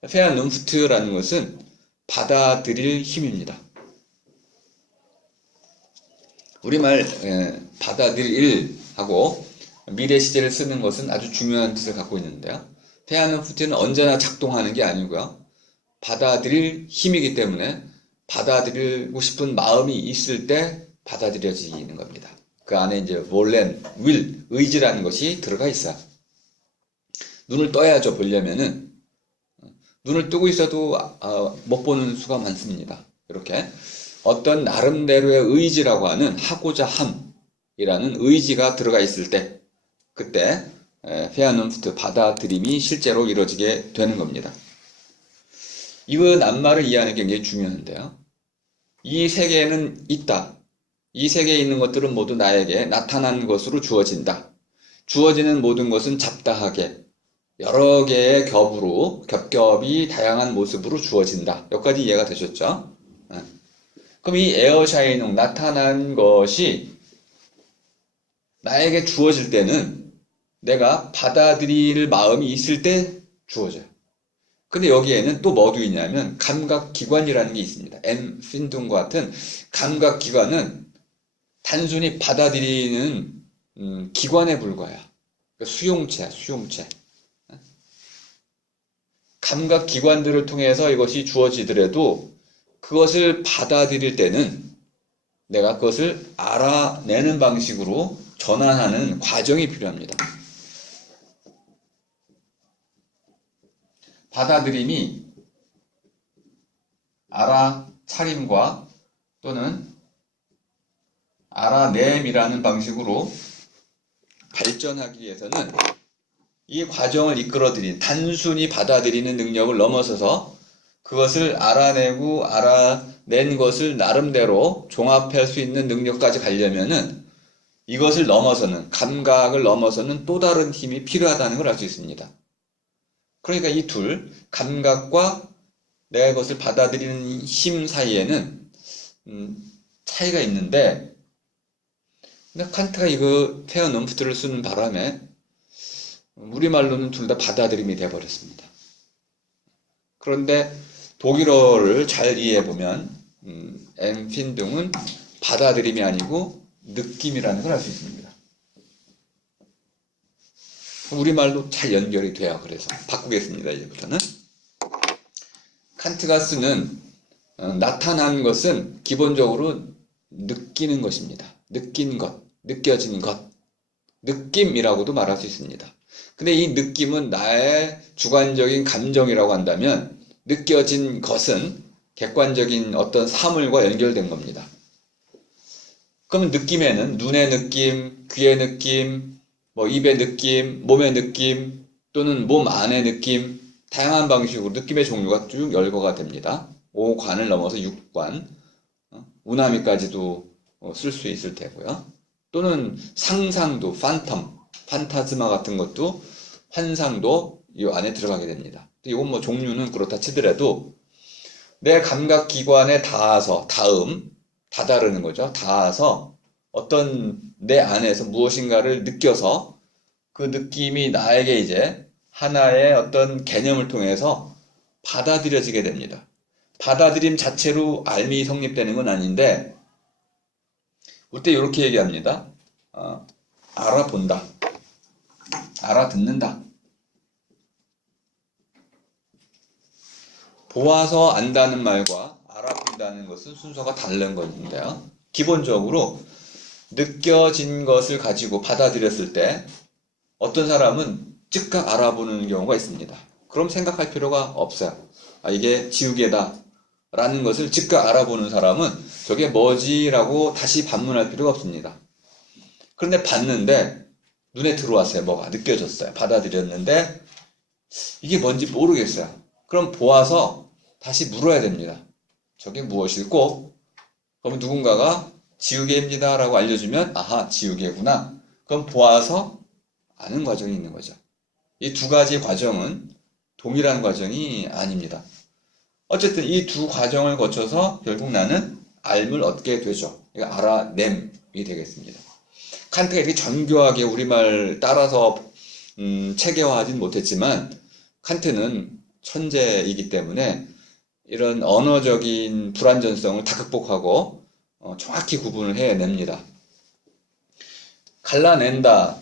페아눈프트라는 것은 받아들일 힘입니다. 우리말 받아들일하고 미래 시제를 쓰는 것은 아주 중요한 뜻을 갖고 있는데요. 페아눈프트는 언제나 작동하는 게 아니고요. 받아들일 힘이기 때문에 받아들이고 싶은 마음이 있을 때 받아들여지는 겁니다. 그 안에 이제 wollen, will, 의지라는 것이 들어가 있어요. 눈을 떠야죠, 보려면은. 눈을 뜨고 있어도 못 보는 수가 많습니다. 이렇게 어떤 나름대로의 의지라고 하는 하고자 함이라는 의지가 들어가 있을 때 그때 페아눈프트 받아들임이 실제로 이루어지게 되는 겁니다. 이거 낱말을 이해하는 게 굉장히 중요한데요. 이 세계에는 있다. 이 세계에 있는 것들은 모두 나에게 나타난 것으로 주어진다. 주어지는 모든 것은 잡다하게 여러 개의 겹으로 겹겹이 다양한 모습으로 주어진다. 여기까지 이해가 되셨죠? 그럼 이 에어샤이농 나타난 것이 나에게 주어질 때는 내가 받아들일 마음이 있을 때 주어져요. 근데 여기에는 또 뭐도 있냐면 감각기관이라는 게 있습니다. 엠핀둥과 같은 감각기관은 단순히 받아들이는 기관에 불과해요. 그러니까 수용체. 감각기관들을 통해서 이것이 주어지더라도 그것을 받아들일 때는 내가 그것을 알아내는 방식으로 전환하는 과정이 필요합니다. 받아들임이 알아차림과 또는 알아냄이라는 방식으로 발전하기 위해서는 이 과정을 이끌어들인 단순히 받아들이는 능력을 넘어서서 그것을 알아내고 알아낸 것을 나름대로 종합할 수 있는 능력까지 가려면은 이것을 넘어서는, 감각을 넘어서는 또 다른 힘이 필요하다는 걸 알 수 있습니다. 그러니까 이 둘, 감각과 내가 그것을 받아들이는 힘 사이에는 차이가 있는데, 근데 칸트가 이거 페어넘프트를 쓰는 바람에 우리말로는 둘 다 받아들임이 되어버렸습니다. 그런데 독일어를 잘 이해해보면 엔핀둥은 받아들임이 아니고 느낌이라는 걸 알 수 있습니다. 우리말로 잘 연결이 돼요. 그래서 바꾸겠습니다. 이제부터는 칸트가 쓰는 나타난 것은 기본적으로 느끼는 것입니다. 느낀 것, 느껴진 것, 느낌이라고도 말할 수 있습니다. 근데 이 느낌은 나의 주관적인 감정이라고 한다면 느껴진 것은 객관적인 어떤 사물과 연결된 겁니다. 그러면 느낌에는 눈의 느낌, 귀의 느낌, 뭐 입의 느낌, 몸의 느낌 또는 몸 안의 느낌, 다양한 방식으로 느낌의 종류가 쭉 열거가 됩니다. 5관을 넘어서 6관, 우나미까지도 쓸 수 있을 테고요. 또는 상상도, 판타즈마 같은 것도 환상도 이 안에 들어가게 됩니다. 이건 뭐 종류는 그렇다 치더라도 내 감각기관에 닿아서, 다다르는 거죠. 닿아서 어떤 내 안에서 무엇인가를 느껴서 그 느낌이 나에게 이제 하나의 어떤 개념을 통해서 받아들여지게 됩니다. 받아들임 자체로 알미 성립되는 건 아닌데, 그때 이렇게 얘기합니다. 알아본다. 알아듣는다. 보아서 안다는 말과 알아본다는 것은 순서가 다른 건데요. 기본적으로 느껴진 것을 가지고 받아들였을 때 어떤 사람은 즉각 알아보는 경우가 있습니다. 그럼 생각할 필요가 없어요. 이게 지우개다 라는 것을 즉각 알아보는 사람은 저게 뭐지라고 다시 반문할 필요가 없습니다. 그런데 봤는데 눈에 들어왔어요. 뭐가 느껴졌어요. 받아들였는데 이게 뭔지 모르겠어요. 그럼 보아서 다시 물어야 됩니다. 저게 무엇일꼬? 그러면 누군가가 지우개입니다 라고 알려주면 아하, 지우개구나. 그럼 보아서 아는 과정이 있는 거죠. 이 두 가지 과정은 동일한 과정이 아닙니다. 어쨌든 이 두 과정을 거쳐서 결국 나는 알을 얻게 되죠. 이거 알아냄이 되겠습니다. 칸트가 이렇게 정교하게 우리말 따라서 체계화하진 못했지만 칸트는 천재이기 때문에 이런 언어적인 불완전성을 다 극복하고 정확히 구분을 해냅니다. 갈라낸다.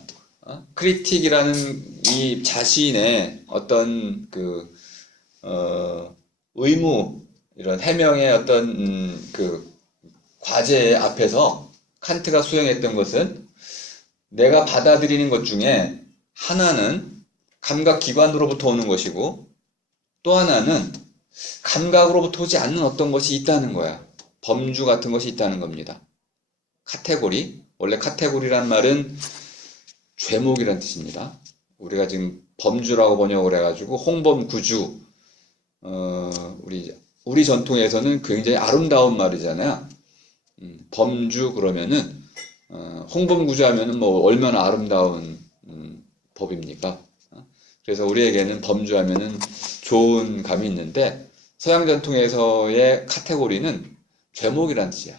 크리틱이라는 이 자신의 어떤 의무, 이런 해명의 어떤 과제 앞에서 칸트가 수행했던 것은 내가 받아들이는 것 중에 하나는 감각기관으로부터 오는 것이고 또 하나는 감각으로부터 오지 않는 어떤 것이 있다는 거야. 범주 같은 것이 있다는 겁니다. 카테고리. 원래 카테고리란 말은 죄목이란 뜻입니다. 우리가 지금 범주라고 번역을 해가지고 홍범구주, 우리 전통에서는 굉장히 아름다운 말이잖아요. 범주 그러면은 홍범구주 하면은 뭐 얼마나 아름다운 법입니까? 그래서 우리에게는 범주 하면은 좋은 감이 있는데 서양 전통에서의 카테고리는 죄목이란 뜻이야.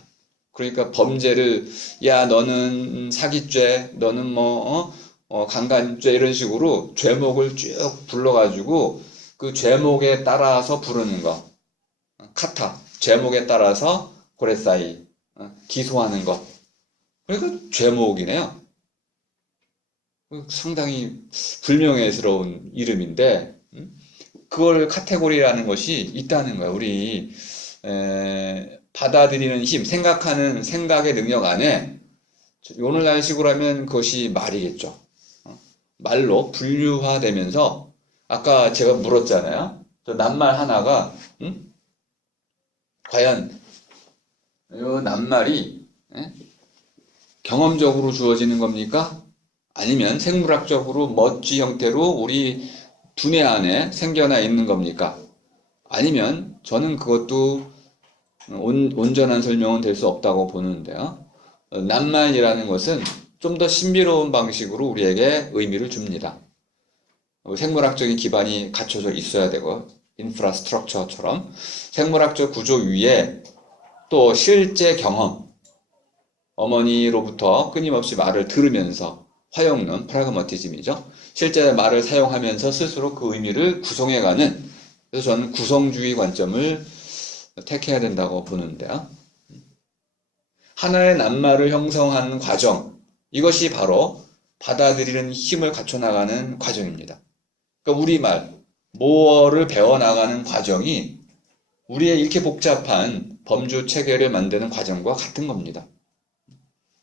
그러니까 범죄를 야 너는 사기죄, 너는 뭐 강간죄 이런 식으로 죄목을 쭉 불러가지고 그 죄목에 따라서 부르는 거. 카타, 죄목에 따라서 고레사이, 기소하는 것. 그러니까 죄목이네요. 상당히 불명예스러운 이름인데 그걸 카테고리라는 것이 있다는 거예요. 우리 받아들이는 힘, 생각하는 생각의 능력 안에 오늘날 식으로 하면 그것이 말이겠죠. 말로 분류화되면서 아까 제가 물었잖아요. 저 낱말 하나가 과연 이 낱말이 경험적으로 주어지는 겁니까? 아니면 생물학적으로 멋지 형태로 우리 두뇌 안에 생겨나 있는 겁니까? 아니면 저는 그것도 온전한 설명은 될 수 없다고 보는데요. 낱말이라는 것은 좀 더 신비로운 방식으로 우리에게 의미를 줍니다. 생물학적인 기반이 갖춰져 있어야 되고, 인프라스트럭처처럼 생물학적 구조 위에 또 실제 경험, 어머니로부터 끊임없이 말을 들으면서 화용론, 프라그마티즘이죠. 실제 말을 사용하면서 스스로 그 의미를 구성해가는, 그래서 저는 구성주의 관점을 택해야 된다고 보는데요. 하나의 낱말을 형성하는 과정, 이것이 바로 받아들이는 힘을 갖춰나가는 과정입니다. 그러니까 우리말, 모어를 배워나가는 과정이 우리의 이렇게 복잡한 범주 체계를 만드는 과정과 같은 겁니다.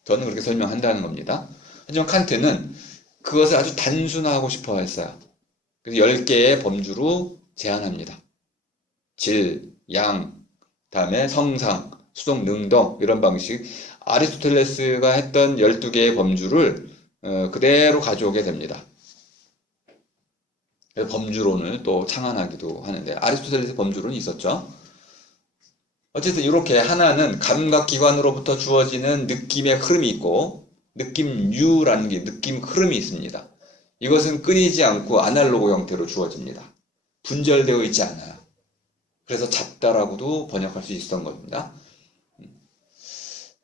저는 그렇게 설명한다는 겁니다. 하지만 칸트는 그것을 아주 단순화하고 싶어 했어요. 그래서 10개의 범주로 제한합니다. 질, 양, 다음에 성상, 수동, 능동 이런 방식. 아리스토텔레스가 했던 12개의 범주를 그대로 가져오게 됩니다. 범주론을 또 창안하기도 하는데 아리스토텔레스 범주론이 있었죠. 어쨌든 이렇게 하나는 감각기관으로부터 주어지는 느낌의 흐름이 있고 느낌류라는 게 느낌 흐름이 있습니다. 이것은 끊이지 않고 아날로그 형태로 주어집니다. 분절되어 있지 않아요. 그래서 잡다라고도 번역할 수 있었던 겁니다.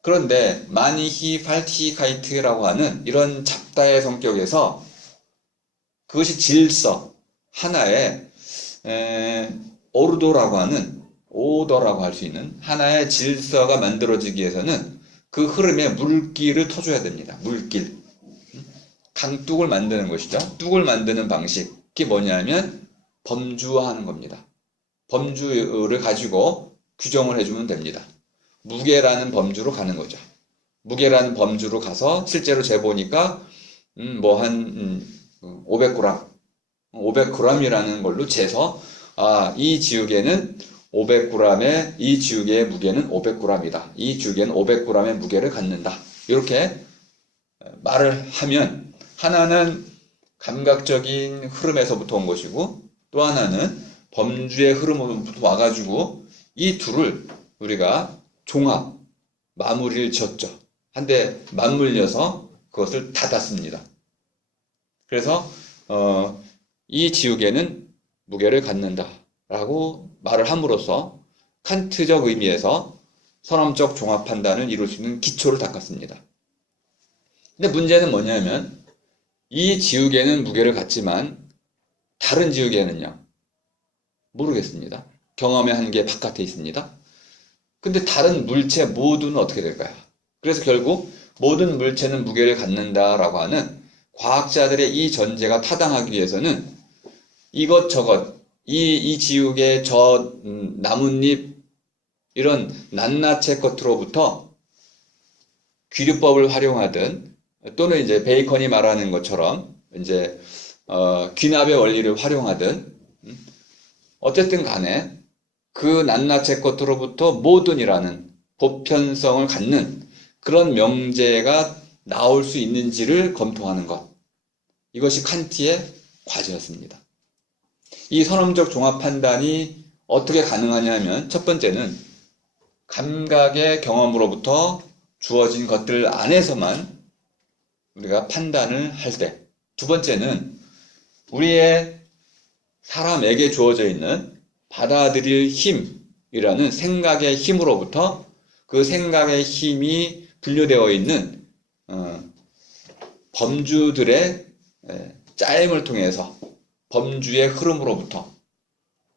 그런데 마니히 팔티카이트라고 하는 이런 잡다의 성격에서 그것이 질서, 하나의 오르도라고 하는 오더라고 할 수 있는 하나의 질서가 만들어지기 위해서는 그 흐름에 물길을 터줘야 됩니다. 물길. 강둑을 만드는 것이죠. 뚝을 만드는 방식이 뭐냐면 범주화하는 겁니다. 범주를 가지고 규정을 해주면 됩니다. 무게라는 범주로 가는 거죠. 무게라는 범주로 가서 실제로 재보니까 한 500g, 500g이라는 걸로 재서 이 지우개는 500g의 이 지우개의 무게는 500g이다. 이 지우개는 500g의 무게를 갖는다. 이렇게 말을 하면 하나는 감각적인 흐름에서부터 온 것이고 또 하나는 범주의 흐름으로부터 와가지고 이 둘을 우리가 종합, 마무리를 지었죠. 한데 맞물려서 그것을 닫았습니다. 그래서 이 지우개는 무게를 갖는다 라고 말을 함으로써 칸트적 의미에서 선험적 종합 판단을 이룰 수 있는 기초를 닦았습니다. 근데 문제는 뭐냐면 이 지우개는 무게를 갖지만 다른 지우개는요? 모르겠습니다. 경험의 한계 바깥에 있습니다. 근데 다른 물체 모두는 어떻게 될까요? 그래서 결국 모든 물체는 무게를 갖는다라고 하는 과학자들의 이 전제가 타당하기 위해서는 이것저것 이 지우개 저 나뭇잎 이런 낱낱의 것으로부터 귀류법을 활용하든 또는 이제 베이컨이 말하는 것처럼 이제 귀납의 원리를 활용하든 어쨌든 간에 그 낱낱의 것으로부터 모든이라는 보편성을 갖는 그런 명제가 나올 수 있는지를 검토하는 것. 이것이 칸트의 과제였습니다. 이 선험적 종합 판단이 어떻게 가능하냐면 첫 번째는 감각의 경험으로부터 주어진 것들 안에서만 우리가 판단을 할 때, 두 번째는 우리의 사람에게 주어져 있는 받아들일 힘이라는 생각의 힘으로부터 그 생각의 힘이 분류되어 있는 범주들의 짜임을 통해서 범주의 흐름으로부터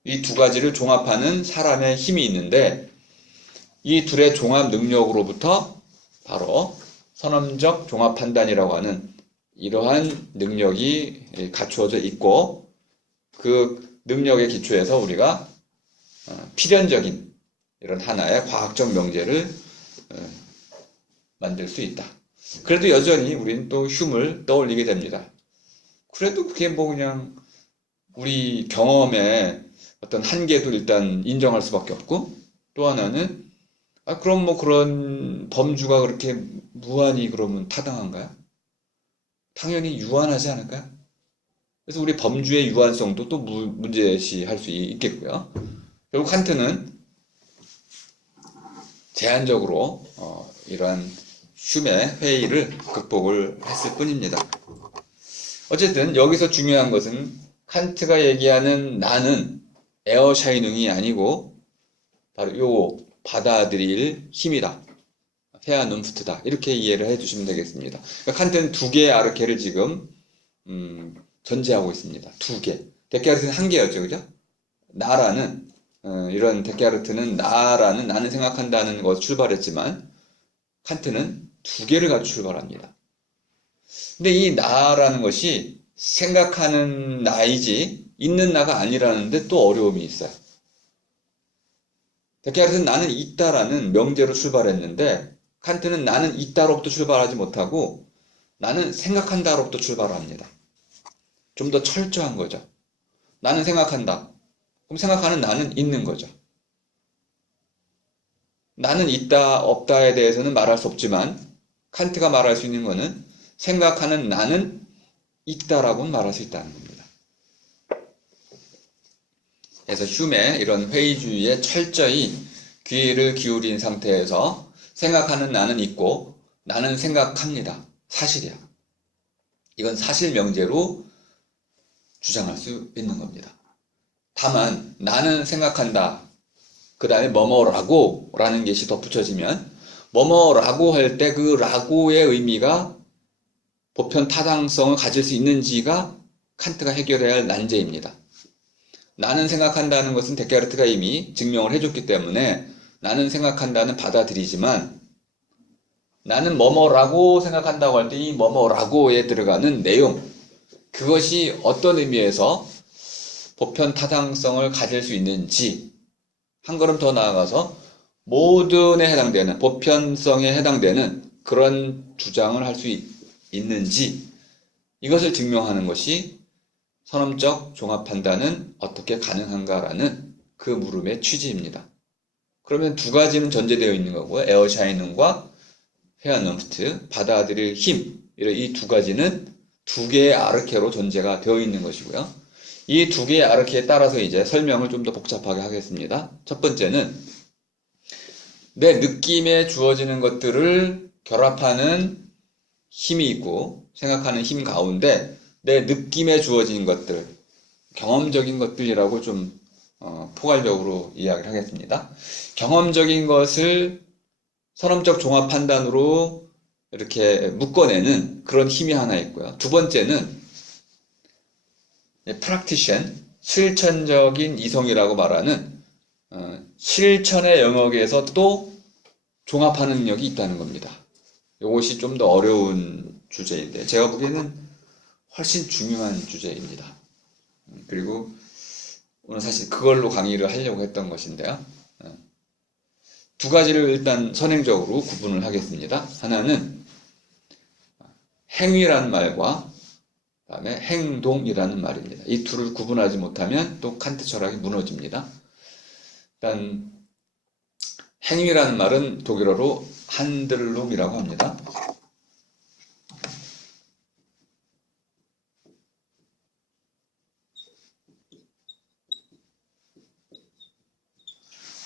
이 두 가지를 종합하는 사람의 힘이 있는데 이 둘의 종합 능력으로부터 바로 선험적 종합 판단이라고 하는 이러한 능력이 갖추어져 있고 그 능력의 기초에서 우리가 필연적인 이런 하나의 과학적 명제를 만들 수 있다. 그래도 여전히 우리는 또 흉을 떠올리게 됩니다. 그래도 그게 뭐 그냥 우리 경험의 어떤 한계도 일단 인정할 수밖에 없고 또 하나는 그럼 뭐 그런 범주가 그렇게 무한히 그러면 타당한가요? 당연히 유한하지 않을까요? 그래서 우리 범주의 유한성도 또 문제시할 수 있겠고요. 결국 칸트는 제한적으로 이러한 흉의 회의를 극복을 했을 뿐입니다. 어쨌든 여기서 중요한 것은 칸트가 얘기하는 나는 에어샤이닝이 아니고 바로 요 받아들일 힘이다. 헤아눈프트다. 이렇게 이해를 해주시면 되겠습니다. 그러니까 칸트는 두 개의 아르케를 지금 전제하고 있습니다. 두 개. 데카르트는 한 개였죠, 그죠? 나라는 이런 데카르트는 나라는 나는 생각한다는 것 출발했지만 칸트는 두 개를 가지고 출발합니다. 근데 이 나라는 것이 생각하는 나이지 있는 나가 아니라는데 또 어려움이 있어요. 데카르트는 나는 있다라는 명제로 출발했는데 칸트는 나는 있다로부터 출발하지 못하고 나는 생각한다로부터 출발합니다. 좀 더 철저한 거죠. 나는 생각한다. 그럼 생각하는 나는 있는 거죠. 나는 있다, 없다에 대해서는 말할 수 없지만 칸트가 말할 수 있는 것은 생각하는 나는 있다라고는 말할 수 있다는 겁니다. 그래서 흉의 이런 회의주의에 철저히 귀를 기울인 상태에서 생각하는 나는 있고 나는 생각합니다. 사실이야. 이건 사실 명제로 주장할 수 있는 겁니다. 다만 나는 생각한다. 그 다음에 뭐뭐라고 라는 것이 덧붙여지면 뭐뭐라고 할 때 그 라고의 의미가 보편 타당성을 가질 수 있는지가 칸트가 해결해야 할 난제입니다. 나는 생각한다는 것은 데카르트가 이미 증명을 해줬기 때문에 나는 생각한다는 받아들이지만 나는 뭐뭐라고 생각한다고 할 때 이 뭐뭐라고에 들어가는 내용 그것이 어떤 의미에서 보편 타당성을 가질 수 있는지 한 걸음 더 나아가서 모든에 해당되는 보편성에 해당되는 그런 주장을 할 수 있는지 이것을 증명하는 것이 선험적 종합 판단은 어떻게 가능한가라는 그 물음의 취지입니다. 그러면 두 가지는 전제되어 있는 거고요. 에어샤이닝과 헤아눈프트, 받아들일 힘 이 두 가지는 두 개의 아르케로 전제가 되어 있는 것이고요. 이 두 개의 아르케에 따라서 이제 설명을 좀 더 복잡하게 하겠습니다. 첫 번째는 내 느낌에 주어지는 것들을 결합하는 힘이 있고 생각하는 힘 가운데 내 느낌에 주어진 것들, 경험적인 것들이라고 좀 포괄적으로 이야기를 하겠습니다. 경험적인 것을 선험적 종합 판단으로 이렇게 묶어내는 그런 힘이 하나 있고요. 두 번째는 프랙티션, 실천적인 이성이라고 말하는 실천의 영역에서 또 종합하는 능력이 있다는 겁니다. 이것이 좀 더 어려운 주제인데 제가 보기에는 훨씬 중요한 주제입니다. 그리고 오늘 사실 그걸로 강의를 하려고 했던 것인데요. 두 가지를 일단 선행적으로 구분을 하겠습니다. 하나는 행위라는 말과 그다음에 행동이라는 말입니다. 이 둘을 구분하지 못하면 또 칸트 철학이 무너집니다. 일단 행위라는 말은 독일어로 한들룸이라고 합니다.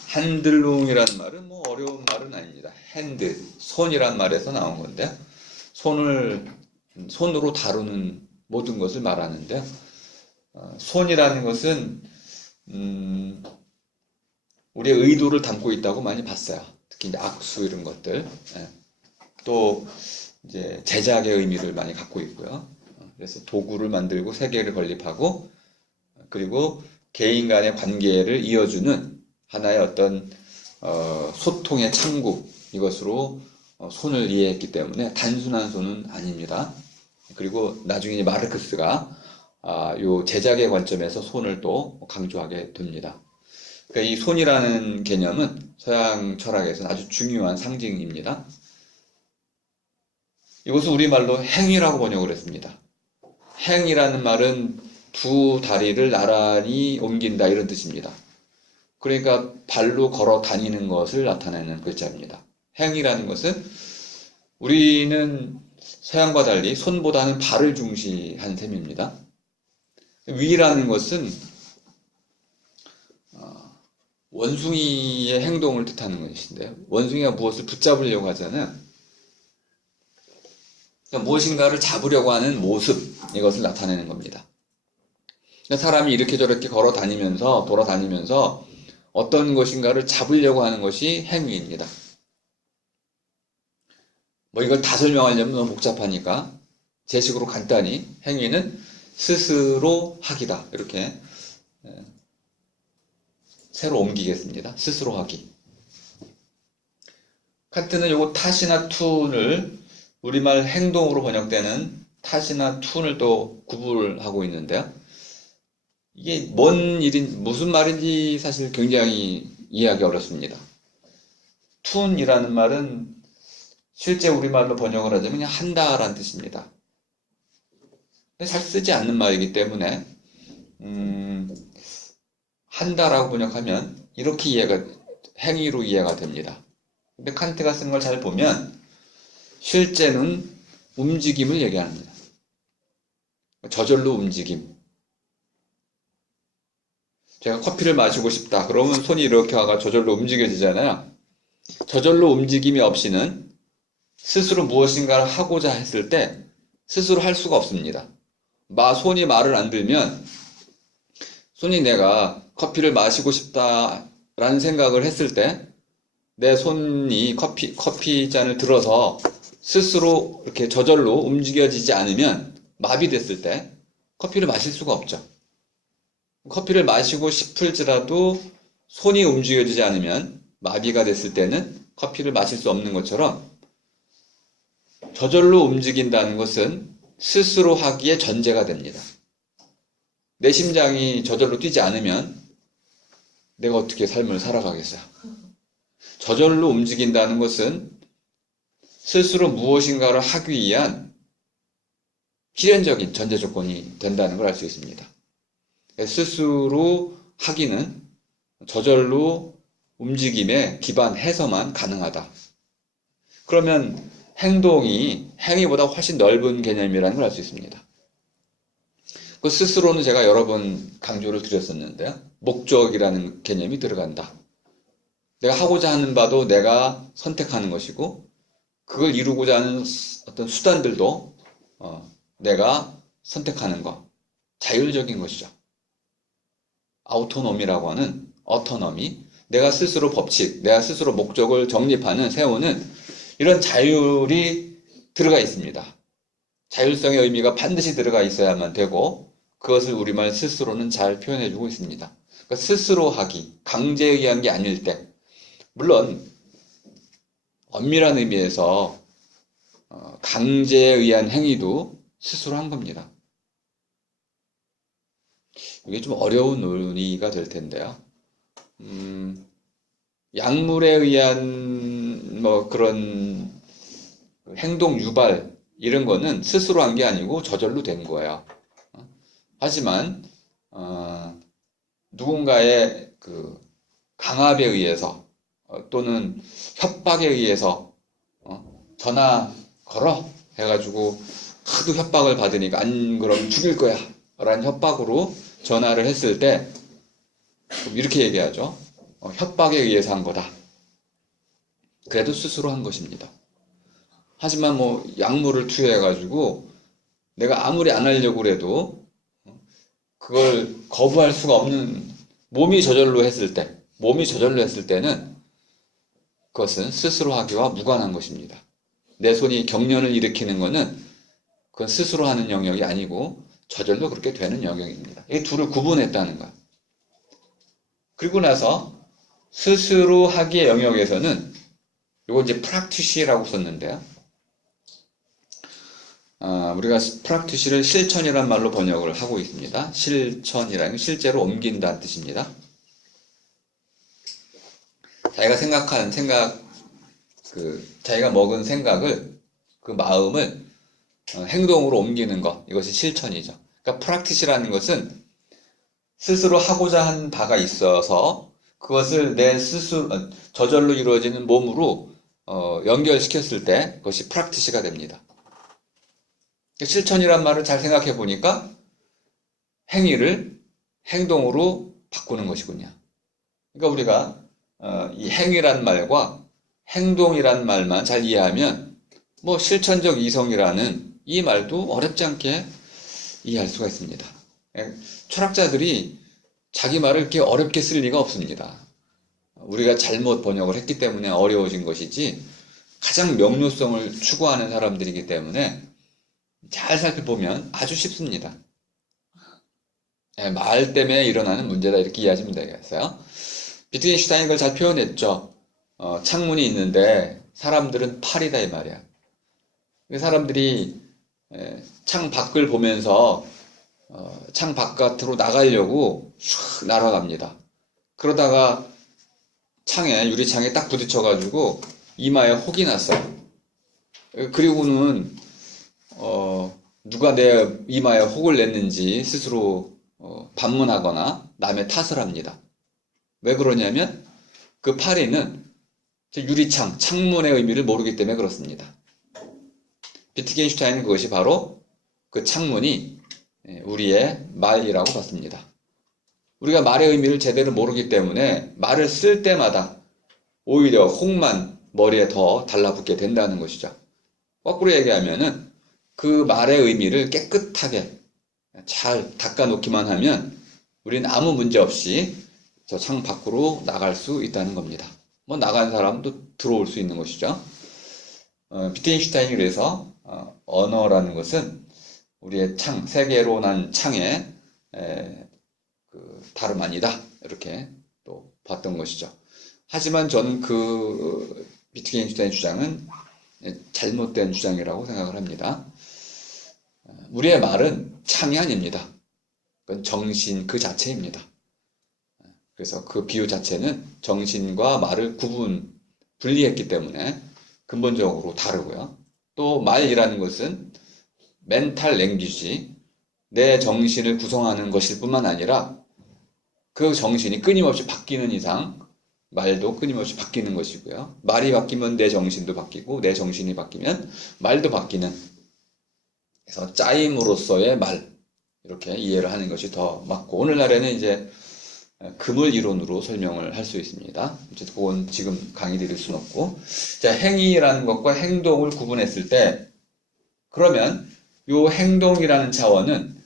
한들룸이라는 말은 뭐 어려운 말은 아닙니다. 핸드, 손이란 말에서 나온 건데요. 손으로 다루는 모든 것을 말하는데요. 손이라는 것은 우리의 의도를 담고 있다고 많이 봤어요. 특히 이제 악수 이런 것들. 또 이제 제작의 의미를 많이 갖고 있고요. 그래서 도구를 만들고 세계를 건립하고 그리고 개인 간의 관계를 이어주는 하나의 어떤 소통의 창구 이것으로 손을 이해했기 때문에 단순한 손은 아닙니다. 그리고 나중에 마르크스가 요 제작의 관점에서 손을 또 강조하게 됩니다. 그러니까 이 손이라는 개념은 서양 철학에서는 아주 중요한 상징입니다. 이것을 우리말로 행위라고 번역을 했습니다. 행이라는 말은 두 다리를 나란히 옮긴다 이런 뜻입니다. 그러니까 발로 걸어 다니는 것을 나타내는 글자입니다. 행이라는 것은 우리는 서양과 달리 손보다는 발을 중시한 셈입니다. 위라는 것은 원숭이의 행동을 뜻하는 것인데요. 원숭이가 무엇을 붙잡으려고 하잖아요. 그러니까 무엇인가를 잡으려고 하는 모습, 이것을 나타내는 겁니다. 그러니까 사람이 이렇게 저렇게 걸어 다니면서, 돌아다니면서 어떤 것인가를 잡으려고 하는 것이 행위입니다. 뭐 이걸 다 설명하려면 너무 복잡하니까 제 식으로 간단히 행위는 스스로 하기다. 이렇게 새로 옮기겠습니다. 스스로 하기. 칸트는 요거 탓이나 툰을 우리말 행동으로 번역되는 탓이나 툰을 또 구분하고 있는데요. 이게 뭔 일인, 무슨 말인지 사실 굉장히 이해하기 어렵습니다. 툰이라는 말은 실제 우리말로 번역을 하자면 그냥 한다라는 뜻입니다. 잘 쓰지 않는 말이기 때문에 한다라고 번역하면 이렇게 행위로 이해가 됩니다. 근데 칸트가 쓴 걸 잘 보면 실제는 움직임을 얘기합니다. 저절로 움직임. 제가 커피를 마시고 싶다. 그러면 손이 이렇게 와가 저절로 움직여지잖아요. 저절로 움직임이 없이는 스스로 무엇인가를 하고자 했을 때 스스로 할 수가 없습니다. 손이 말을 안 들면 손이 내가 커피를 마시고 싶다라는 생각을 했을 때 내 손이 커피 잔을 들어서 스스로 이렇게 저절로 움직여지지 않으면 마비됐을 때 커피를 마실 수가 없죠. 커피를 마시고 싶을지라도 손이 움직여지지 않으면 마비가 됐을 때는 커피를 마실 수 없는 것처럼 저절로 움직인다는 것은 스스로 하기에 전제가 됩니다. 내 심장이 저절로 뛰지 않으면 내가 어떻게 삶을 살아가겠어요? 저절로 움직인다는 것은 스스로 무엇인가를 하기 위한 필연적인 전제 조건이 된다는 걸 알 수 있습니다. 스스로 하기는 저절로 움직임에 기반해서만 가능하다. 그러면 행동이 행위보다 훨씬 넓은 개념이라는 걸 알 수 있습니다. 그 스스로는 제가 여러 번 강조를 드렸었는데요. 목적이라는 개념이 들어간다. 내가 하고자 하는 바도 내가 선택하는 것이고 그걸 이루고자 하는 어떤 수단들도 내가 선택하는 것. 자율적인 것이죠. 아우토노미라고 하는 어토노미, 내가 스스로 법칙, 내가 스스로 목적을 정립하는, 세우는 이런 자율이 들어가 있습니다. 자율성의 의미가 반드시 들어가 있어야만 되고 그것을 우리말 스스로는 잘 표현해주고 있습니다. 그러니까 스스로 하기, 강제에 의한 게 아닐 때, 물론 엄밀한 의미에서 강제에 의한 행위도 스스로 한 겁니다. 이게 좀 어려운 논의가 될 텐데요. 약물에 의한 그런 행동 유발 이런 거는 스스로 한 게 아니고 저절로 된 거예요. 하지만 누군가의 그 강압에 의해서 또는 협박에 의해서 전화 걸어 해가지고 하도 협박을 받으니까 안 그러면 죽일 거야 라는 협박으로 전화를 했을 때 이렇게 얘기하죠. 협박에 의해서 한 거다. 그래도 스스로 한 것입니다. 하지만 약물을 투여해가지고 내가 아무리 안 하려고 해도 그걸 거부할 수가 없는 몸이 저절로 했을 때는 그것은 스스로 하기와 무관한 것입니다. 내 손이 경련을 일으키는 것은 그건 스스로 하는 영역이 아니고 저절로 그렇게 되는 영역입니다. 이 둘을 구분했다는 거예요. 그리고 나서 스스로 하기의 영역에서는 이거 이제 프락티시라고 썼는데요. 우리가 프락티시를 실천이란 말로 번역을 하고 있습니다. 실천이라는 건 실제로 옮긴다는 뜻입니다. 자기가 생각한 자기가 먹은 생각을, 그 마음을 행동으로 옮기는 것, 이것이 실천이죠. 그러니까 프락티시라는 것은 스스로 하고자 한 바가 있어서 그것을 내 스스로 저절로 이루어지는 몸으로 연결시켰을 때 그것이 프락티시가 됩니다. 실천이란 말을 잘 생각해 보니까 행위를 행동으로 바꾸는 것이군요. 그러니까 우리가 이 행위란 말과 행동이란 말만 잘 이해하면 뭐 실천적 이성이라는 이 말도 어렵지 않게 이해할 수가 있습니다. 철학자들이 자기 말을 이렇게 어렵게 쓸 리가 없습니다. 우리가 잘못 번역을 했기 때문에 어려워진 것이지 가장 명료성을 추구하는 사람들이기 때문에 잘 살펴보면 아주 쉽습니다. 말 때문에 일어나는 문제다 이렇게 이해하시면 되겠어요. 비트겐슈타인이 그걸 잘 표현했죠. 창문이 있는데 사람들은 팔이다 이 말이야. 사람들이 창 밖을 보면서 창 바깥으로 나가려고 슉 날아갑니다. 그러다가 유리창에 딱 부딪혀가지고 이마에 혹이 났어요. 그리고는 누가 내 이마에 혹을 냈는지 스스로 반문하거나 남의 탓을 합니다. 왜 그러냐면 그 파리는 창문의 의미를 모르기 때문에 그렇습니다. 비트겐슈타인은 그것이 바로 그 창문이 우리의 말이라고 봤습니다. 우리가 말의 의미를 제대로 모르기 때문에 말을 쓸 때마다 오히려 혹만 머리에 더 달라붙게 된다는 것이죠. 거꾸로 얘기하면은 그 말의 의미를 깨끗하게 잘 닦아놓기만 하면 우리는 아무 문제 없이 저 창 밖으로 나갈 수 있다는 겁니다. 뭐 나간 사람도 들어올 수 있는 것이죠. 비트겐슈타인이 그래서 언어라는 것은 우리의 세계로 난 창의 다름 아니다 이렇게 또 봤던 것이죠. 하지만 저는 그 비트겐슈타인 주장은 잘못된 주장이라고 생각을 합니다. 우리의 말은 창이 아닙니다. 그건 정신 그 자체입니다. 그래서 그 비유 자체는 정신과 말을 분리했기 때문에 근본적으로 다르고요. 또 말이라는 것은 멘탈 랭귀지, 내 정신을 구성하는 것일 뿐만 아니라 그 정신이 끊임없이 바뀌는 이상 말도 끊임없이 바뀌는 것이고요. 말이 바뀌면 내 정신도 바뀌고 내 정신이 바뀌면 말도 바뀌는, 그래서 짜임으로써의 말 이렇게 이해를 하는 것이 더 맞고, 오늘날에는 이제 그물 이론으로 설명을 할 수 있습니다. 그건 지금 강의 드릴 수는 없고, 자, 행위라는 것과 행동을 구분했을 때 그러면 이 행동이라는 차원은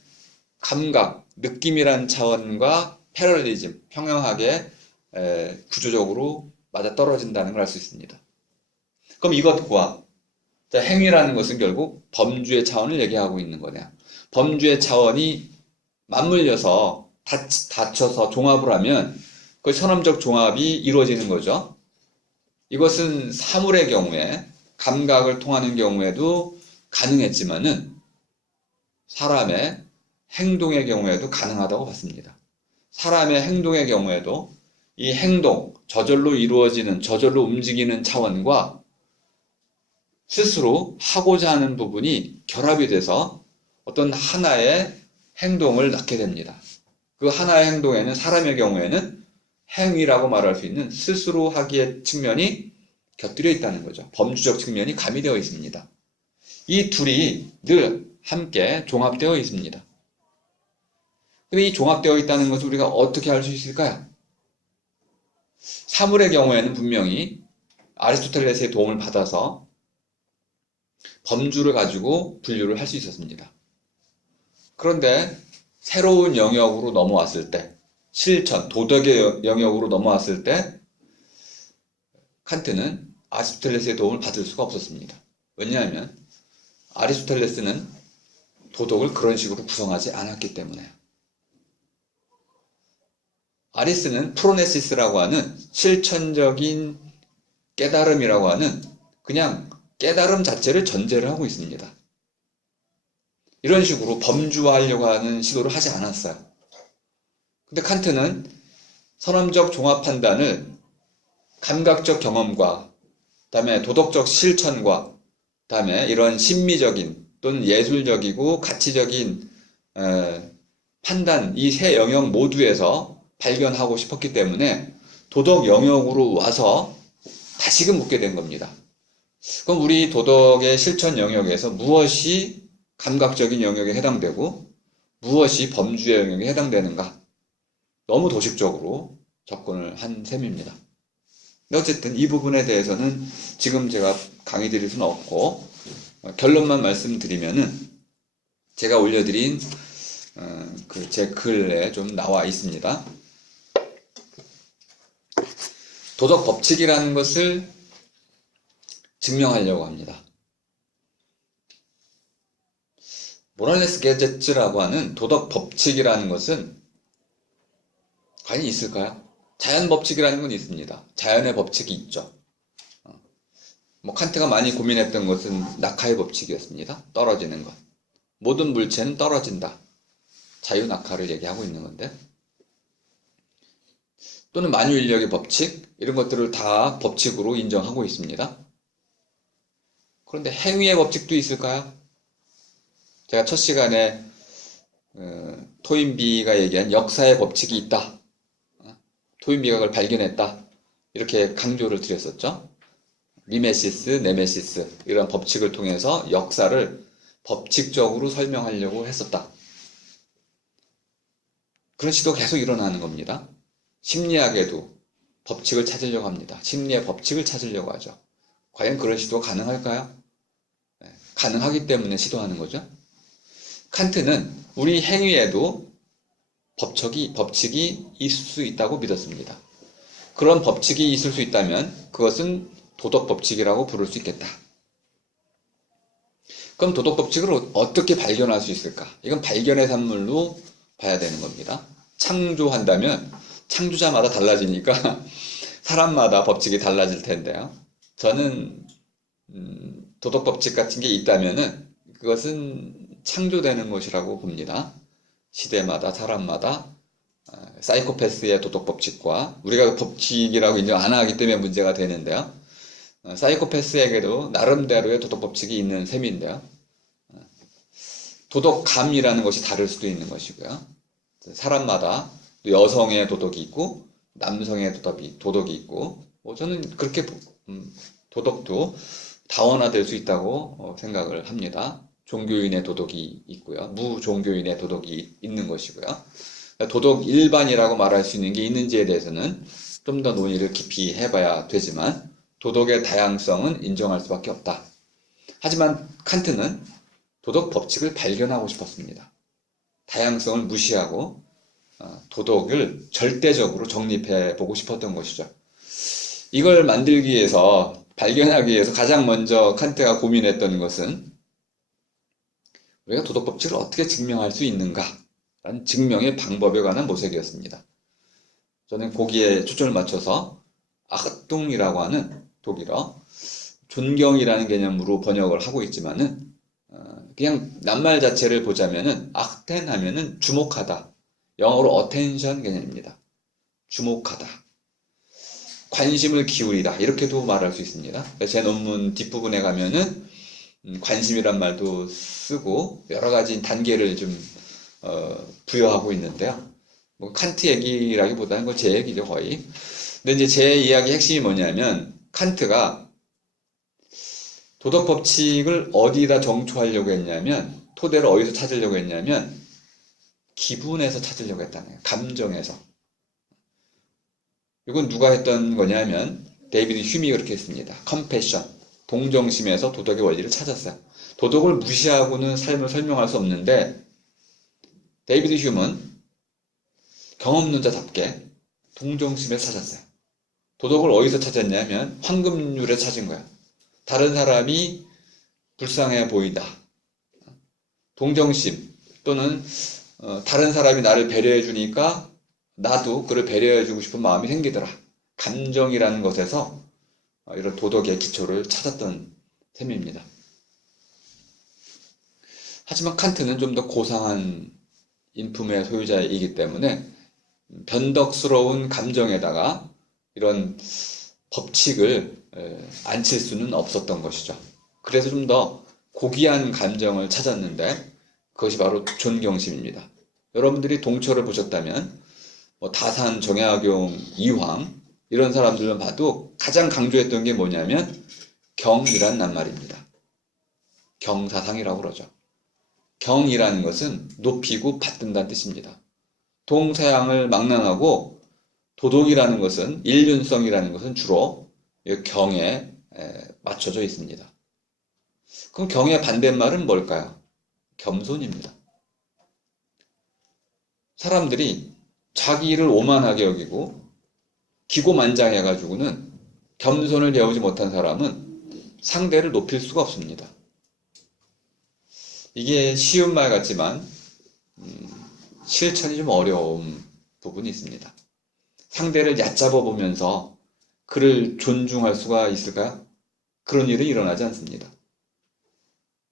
감각, 느낌이라는 차원과 패러디즘, 평행하게 구조적으로 맞아떨어진다는 걸 알 수 있습니다. 그럼 이것과 행위라는 것은 결국 범주의 차원을 얘기하고 있는 거네요. 범주의 차원이 맞물려서 닫혀서 종합을 하면 그 선언적 종합이 이루어지는 거죠. 이것은 사물의 경우에, 감각을 통하는 경우에도 가능했지만은 사람의 행동의 경우에도 가능하다고 봤습니다. 사람의 행동의 경우에도 이 행동, 저절로 이루어지는, 저절로 움직이는 차원과 스스로 하고자 하는 부분이 결합이 돼서 어떤 하나의 행동을 낳게 됩니다. 그 하나의 행동에는 사람의 경우에는 행위라고 말할 수 있는 스스로 하기의 측면이 곁들여 있다는 거죠. 범주적 측면이 가미되어 있습니다. 이 둘이 늘 함께 종합되어 있습니다. 근데 이 종합되어 있다는 것을 우리가 어떻게 알 수 있을까요? 사물의 경우에는 분명히 아리스토텔레스의 도움을 받아서 범주를 가지고 분류를 할 수 있었습니다. 그런데 새로운 영역으로 넘어왔을 때, 실천, 도덕의 영역으로 넘어왔을 때 칸트는 아리스토텔레스의 도움을 받을 수가 없었습니다. 왜냐하면 아리스토텔레스는 도덕을 그런 식으로 구성하지 않았기 때문에요. 아리스는 프로네시스라고 하는 실천적인 깨달음이라고 하는 그냥 깨달음 자체를 전제를 하고 있습니다. 이런 식으로 범주화하려고 하는 시도를 하지 않았어요. 근데 칸트는 선언적 종합 판단을 감각적 경험과 그다음에 도덕적 실천과 그다음에 이런 심미적인 또는 예술적이고 가치적인 판단, 이 세 영역 모두에서 발견하고 싶었기 때문에 도덕 영역으로 와서 다시금 묻게 된 겁니다. 그럼 우리 도덕의 실천 영역에서 무엇이 감각적인 영역에 해당되고 무엇이 범주의 영역에 해당되는가? 너무 도식적으로 접근을 한 셈입니다. 어쨌든 이 부분에 대해서는 지금 제가 강의 드릴 수는 없고, 결론만 말씀드리면은 제가 올려드린 그 제 글에 좀 나와 있습니다. 도덕 법칙이라는 것을 증명하려고 합니다. 모랄레스 게제츠라고 하는 도덕 법칙이라는 것은 과연 있을까요? 자연 법칙이라는 건 있습니다. 자연의 법칙이 있죠. 칸트가 많이 고민했던 것은 낙하의 법칙이었습니다. 떨어지는 것. 모든 물체는 떨어진다. 자유낙하를 얘기하고 있는 건데, 또는 만유인력의 법칙, 이런 것들을 다 법칙으로 인정하고 있습니다. 그런데 행위의 법칙도 있을까요? 제가 첫 시간에 토인비가 얘기한 역사의 법칙이 있다. 토인비가 그걸 발견했다. 이렇게 강조를 드렸었죠. 미메시스, 네메시스 이런 법칙을 통해서 역사를 법칙적으로 설명하려고 했었다. 그런 시도가 계속 일어나는 겁니다. 심리학에도 법칙을 찾으려고 합니다. 심리의 법칙을 찾으려고 하죠. 과연 그런 시도가 가능할까요? 가능하기 때문에 시도하는 거죠. 칸트는 우리 행위에도 법칙이 있을 수 있다고 믿었습니다. 그런 법칙이 있을 수 있다면 그것은 도덕 법칙이라고 부를 수 있겠다. 그럼 도덕 법칙을 어떻게 발견할 수 있을까? 이건 발견의 산물로 봐야 되는 겁니다. 창조한다면 창조자마다 달라지니까 사람마다 법칙이 달라질 텐데요. 저는 도덕 법칙 같은 게 있다면은 그것은 창조되는 것이라고 봅니다. 시대마다 사람마다 사이코패스의 도덕 법칙과 우리가 법칙이라고 인정 안 하기 때문에 문제가 되는데요. 사이코패스에게도 나름대로의 도덕 법칙이 있는 셈인데요. 도덕감이라는 것이 다를 수도 있는 것이고요. 사람마다 여성의 도덕이 있고 남성의 도덕이 있고 저는 그렇게 도덕도 다원화될 수 있다고 생각을 합니다. 종교인의 도덕이 있고요. 무종교인의 도덕이 있는 것이고요. 도덕 일반이라고 말할 수 있는 게 있는지에 대해서는 좀 더 논의를 깊이 해봐야 되지만 도덕의 다양성은 인정할 수밖에 없다. 하지만 칸트는 도덕 법칙을 발견하고 싶었습니다. 다양성을 무시하고 도덕을 절대적으로 정립해 보고 싶었던 것이죠. 이걸 만들기 위해서, 발견하기 위해서 가장 먼저 칸트가 고민했던 것은 우리가 도덕 법칙을 어떻게 증명할 수 있는가 라는 증명의 방법에 관한 모색이었습니다. 저는 거기에 초점을 맞춰서 아흐뚱이라고 하는 독일어 존경이라는 개념으로 번역을 하고 있지만은 그냥 낱말 자체를 보자면은 아흐텐 하면은 주목하다. 영어로 attention 개념입니다. 주목하다. 관심을 기울이다. 이렇게도 말할 수 있습니다. 제 논문 뒷부분에 가면은 관심이란 말도 쓰고 여러 가지 단계를 좀 부여하고 있는데요. 칸트 얘기라기보다는 그 제 얘기죠, 거의. 근데 이제 제 이야기 핵심이 뭐냐면 칸트가 도덕 법칙을 어디다 정초하려고 했냐면, 토대를 어디서 찾으려고 했냐면 기분에서 찾으려고 했다는 거예요. 감정에서. 이건 누가 했던 거냐면 데이비드 휴미 그렇게 했습니다. 컴패션, 동정심에서 도덕의 원리를 찾았어요. 도덕을 무시하고는 삶을 설명할 수 없는데 데이비드 휴먼 경험론자답게 동정심에서 찾았어요. 도덕을 어디서 찾았냐면 황금률에 찾은 거예요. 다른 사람이 불쌍해 보인다. 동정심 또는 다른 사람이 나를 배려해 주니까 나도 그를 배려해 주고 싶은 마음이 생기더라. 감정이라는 것에서 이런 도덕의 기초를 찾았던 셈입니다. 하지만 칸트는 좀 더 고상한 인품의 소유자이기 때문에 변덕스러운 감정에다가 이런 법칙을 앉힐 수는 없었던 것이죠. 그래서 좀 더 고귀한 감정을 찾았는데 그것이 바로 존경심입니다. 여러분들이 동처를 보셨다면 다산, 정약용, 이황 이런 사람들만 봐도 가장 강조했던 게 뭐냐면 경이란 낱말입니다. 경사상이라고 그러죠. 경이라는 것은 높이고 받든다는 뜻입니다. 동서양을 망라하고 도덕이라는 것은 인륜성이라는 것은 주로 경에 맞춰져 있습니다. 그럼 경의 반대말은 뭘까요? 겸손입니다. 사람들이 자기를 오만하게 여기고 기고만장해가지고는 겸손을 배우지 못한 사람은 상대를 높일 수가 없습니다. 이게 쉬운 말 같지만 실천이 좀 어려운 부분이 있습니다. 상대를 얕잡아 보면서 그를 존중할 수가 있을까요? 그런 일은 일어나지 않습니다.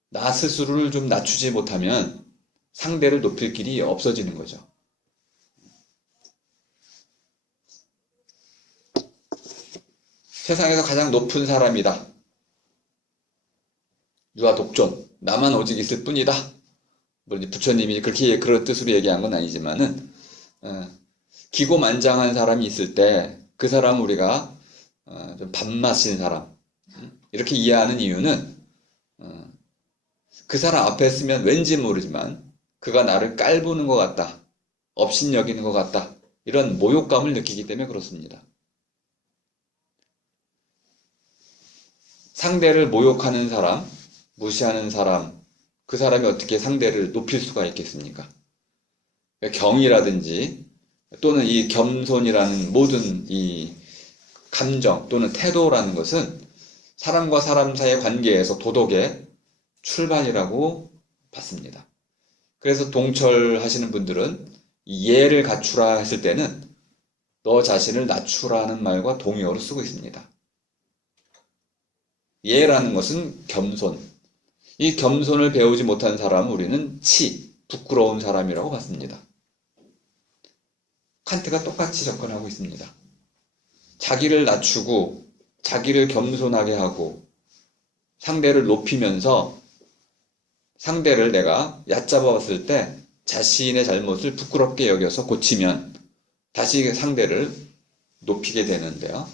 나 스스로를 좀 낮추지 못하면 상대를 높일 길이 없어지는 거죠. 세상에서 가장 높은 사람이다. 유아 독존. 나만 오직 있을 뿐이다. 물론 부처님이 그렇게 그런 뜻으로 얘기한 건 아니지만은 기고만장한 사람이 있을 때 그 사람 우리가 좀 밥맛인 사람 이렇게 이해하는 이유는 그 사람 앞에 있으면 왠지 모르지만 그가 나를 깔보는 것 같다. 업신여기는 것 같다. 이런 모욕감을 느끼기 때문에 그렇습니다. 상대를 모욕하는 사람, 무시하는 사람, 그 사람이 어떻게 상대를 높일 수가 있겠습니까? 경이라든지 또는 이 겸손이라는 모든 이 감정 또는 태도라는 것은 사람과 사람 사이의 관계에서 도덕의 출발이라고 봤습니다. 그래서 동철하시는 분들은 예를 갖추라 했을 때는 너 자신을 낮추라는 말과 동의어로 쓰고 있습니다. 예라는 것은 겸손. 이 겸손을 배우지 못한 사람은 우리는 부끄러운 사람이라고 봤습니다. 칸트가 똑같이 접근하고 있습니다. 자기를 낮추고 자기를 겸손하게 하고 상대를 높이면서 상대를 내가 얕잡아 봤을 때 자신의 잘못을 부끄럽게 여겨서 고치면 다시 상대를 높이게 되는데요.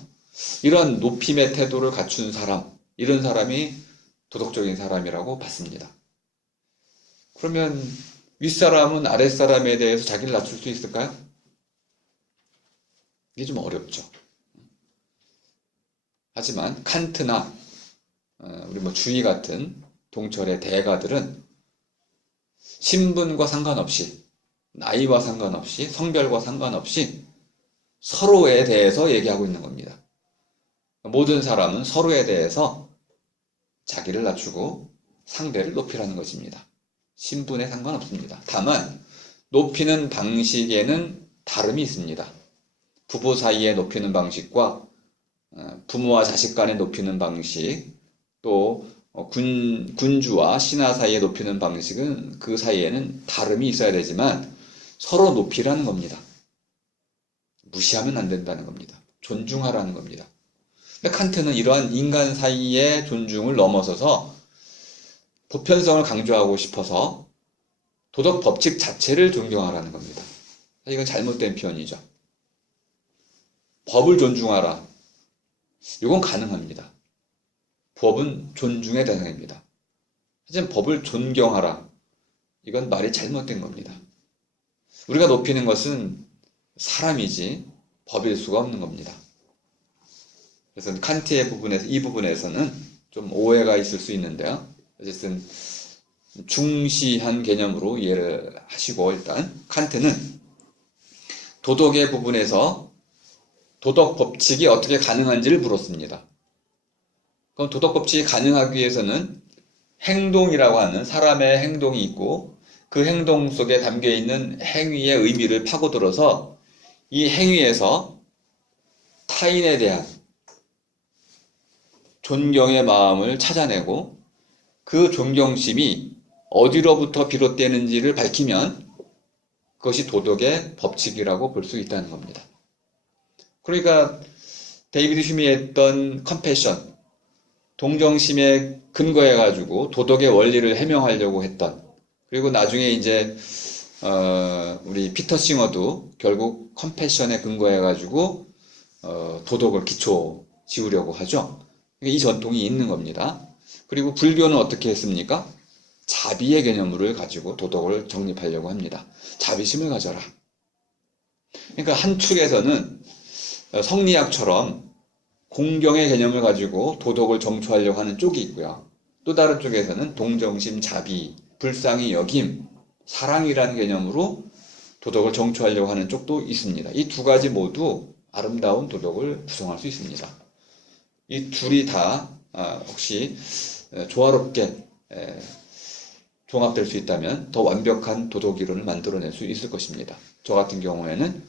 이런 높임의 태도를 갖춘 사람, 이런 사람이 도덕적인 사람이라고 봤습니다. 그러면 윗사람은 아랫사람에 대해서 자기를 낮출 수 있을까요? 이게 좀 어렵죠. 하지만 칸트나 우리 주의 같은 동철의 대가들은 신분과 상관없이, 나이와 상관없이, 성별과 상관없이 서로에 대해서 얘기하고 있는 겁니다. 모든 사람은 서로에 대해서 자기를 낮추고 상대를 높이라는 것입니다. 신분에 상관없습니다. 다만 높이는 방식에는 다름이 있습니다. 부부 사이에 높이는 방식과 부모와 자식 간에 높이는 방식, 또 군주와 신하 사이에 높이는 방식은 그 사이에는 다름이 있어야 되지만 서로 높이라는 겁니다. 무시하면 안 된다는 겁니다. 존중하라는 겁니다. 칸트는 이러한 인간 사이의 존중을 넘어서서 보편성을 강조하고 싶어서 도덕 법칙 자체를 존경하라는 겁니다. 이건 잘못된 표현이죠. 법을 존중하라. 이건 가능합니다. 법은 존중의 대상입니다. 하지만 법을 존경하라. 이건 말이 잘못된 겁니다. 우리가 높이는 것은 사람이지 법일 수가 없는 겁니다. 그래서 칸트의 부분에서, 이 부분에서는 좀 오해가 있을 수 있는데요. 어쨌든 중시한 개념으로 이해를 하시고, 일단 칸트는 도덕의 부분에서 도덕 법칙이 어떻게 가능한지를 물었습니다. 그럼 도덕 법칙이 가능하기 위해서는 행동이라고 하는 사람의 행동이 있고 그 행동 속에 담겨 있는 행위의 의미를 파고들어서 이 행위에서 타인에 대한 존경의 마음을 찾아내고 그 존경심이 어디로부터 비롯되는지를 밝히면 그것이 도덕의 법칙이라고 볼 수 있다는 겁니다. 그러니까 데이비드 휴미 했던 컴패션, 동정심에 근거해가지고 도덕의 원리를 해명하려고 했던, 그리고 나중에 이제 우리 피터 싱어도 결국 컴패션에 근거해가지고 도덕을 기초 지으려고 하죠. 이 전통이 있는 겁니다. 그리고 불교는 어떻게 했습니까? 자비의 개념을 가지고 도덕을 정립하려고 합니다. 자비심을 가져라. 그러니까 한 축에서는 성리학처럼 공경의 개념을 가지고 도덕을 정초하려고 하는 쪽이 있고요. 또 다른 쪽에서는 동정심, 자비, 불쌍히 여김, 사랑이라는 개념으로 도덕을 정초하려고 하는 쪽도 있습니다. 이 두 가지 모두 아름다운 도덕을 구성할 수 있습니다. 이 둘이 다 혹시 조화롭게 종합될 수 있다면 더 완벽한 도덕 이론을 만들어낼 수 있을 것입니다. 저 같은 경우에는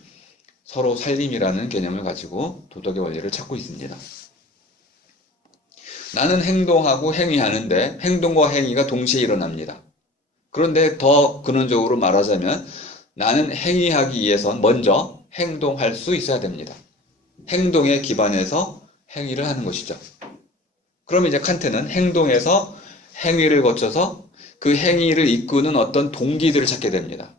서로 살림이라는 개념을 가지고 도덕의 원리를 찾고 있습니다. 나는 행동하고 행위하는데 행동과 행위가 동시에 일어납니다. 그런데 더 근원적으로 말하자면 나는 행위하기 위해선 먼저 행동할 수 있어야 됩니다. 행동에 기반해서 행위를 하는 것이죠. 그러면 이제 칸트는 행동에서 행위를 거쳐서 그 행위를 이끄는 어떤 동기들을 찾게 됩니다.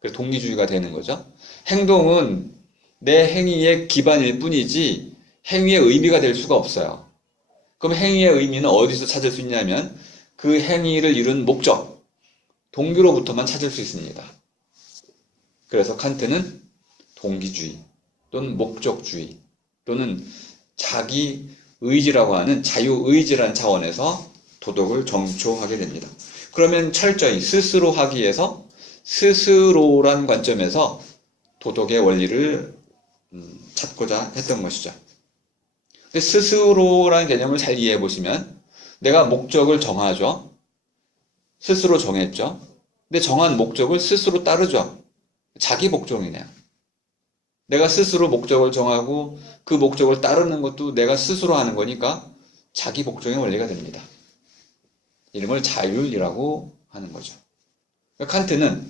그래서 동기주의가 되는 거죠. 행동은 내 행위의 기반일 뿐이지 행위의 의미가 될 수가 없어요. 그럼 행위의 의미는 어디서 찾을 수 있냐면 그 행위를 이룬 목적, 동기로부터만 찾을 수 있습니다. 그래서 칸트는 동기주의 또는 목적주의 또는 자기 의지라고 하는 자유의지라는 차원에서 도덕을 정초하게 됩니다. 그러면 철저히 스스로 하기 위해서 스스로란 관점에서 도덕의 원리를 찾고자 했던 것이죠. 근데 스스로라는 개념을 잘 이해해 보시면 내가 목적을 정하죠. 스스로 정했죠. 근데 정한 목적을 스스로 따르죠. 자기 복종이네요. 내가 스스로 목적을 정하고 그 목적을 따르는 것도 내가 스스로 하는 거니까 자기 복종의 원리가 됩니다. 이름을 자율이라고 하는 거죠. 칸트는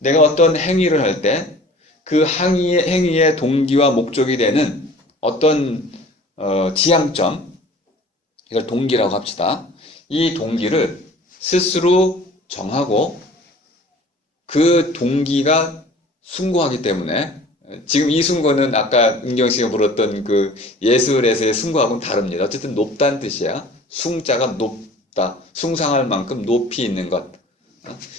내가 어떤 행위를 할 때 그 행위의 동기와 목적이 되는 어떤 지향점, 이걸 동기라고 합시다. 이 동기를 스스로 정하고 그 동기가 숭고하기 때문에 지금 이 숭고는 아까 은경 씨가 물었던 그 예술에서의 숭고하고는 다릅니다. 어쨌든 높다는 뜻이야. 숭자가 높다. 숭상할 만큼 높이 있는 것.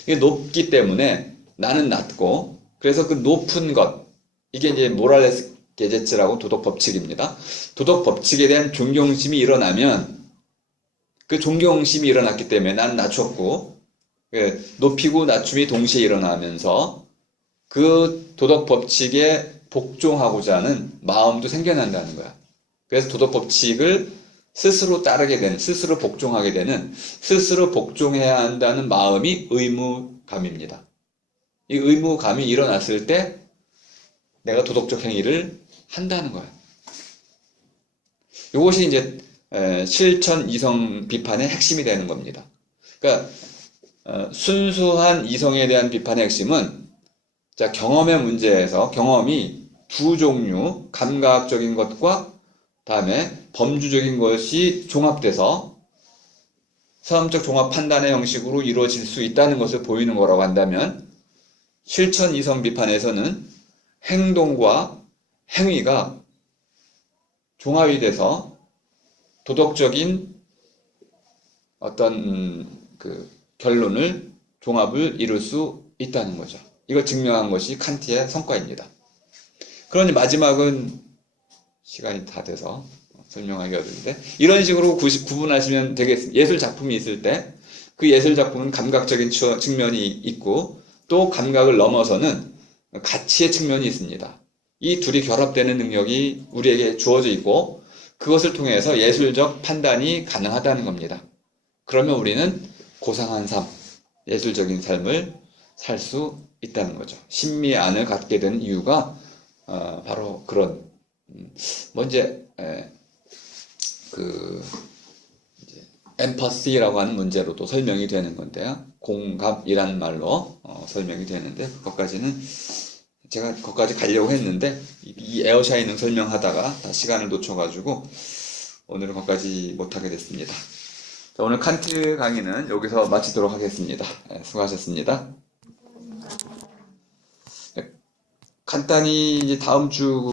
이게 높기 때문에 나는 낮고 그래서 그 높은 것 이게 이제 모랄레스 게제츠라고 도덕 법칙입니다. 도덕 법칙에 대한 존경심이 일어나면 그 존경심이 일어났기 때문에 난 낮췄고 높이고 낮춤이 동시에 일어나면서 그 도덕 법칙에 복종하고자 하는 마음도 생겨난다는 거야. 그래서 도덕 법칙을 스스로 따르게 되는, 스스로 복종하게 되는, 스스로 복종해야 한다는 마음이 의무감입니다. 이 의무감이 일어났을 때 내가 도덕적 행위를 한다는 거야. 이것이 이제 실천 이성 비판의 핵심이 되는 겁니다. 그러니까 순수한 이성에 대한 비판의 핵심은 자, 경험의 문제에서 경험이 두 종류, 감각적인 것과 다음에 범주적인 것이 종합돼서 사람적 종합 판단의 형식으로 이루어질 수 있다는 것을 보이는 거라고 한다면 실천 이성 비판에서는 행동과 행위가 종합이 돼서 도덕적인 어떤 그 결론을 종합을 이룰 수 있다는 거죠. 이걸 증명한 것이 칸트의 성과입니다. 그러니 마지막은 시간이 다 돼서 설명하기 어려운데 이런 식으로 구분하시면 되겠습니다. 예술 작품이 있을 때 그 예술 작품은 감각적인 측면이 있고 또 감각을 넘어서는 가치의 측면이 있습니다. 이 둘이 결합되는 능력이 우리에게 주어져 있고 그것을 통해서 예술적 판단이 가능하다는 겁니다. 그러면 우리는 고상한 삶, 예술적인 삶을 살 수 있다는 거죠. 신미의 안을 갖게 된 이유가 바로 그런 이제 엠퍼시라고 하는 문제로도 설명이 되는 건데요. 공감이라는 말로 설명이 되는데 그것까지는 제가 거기까지 가려고 했는데 이 에어샤이닝 설명하다가 다 시간을 놓쳐가지고 오늘은 거기까지 못하게 됐습니다. 자, 오늘 칸트 강의는 여기서 마치도록 하겠습니다. 수고하셨습니다. 간단히 이제 다음 주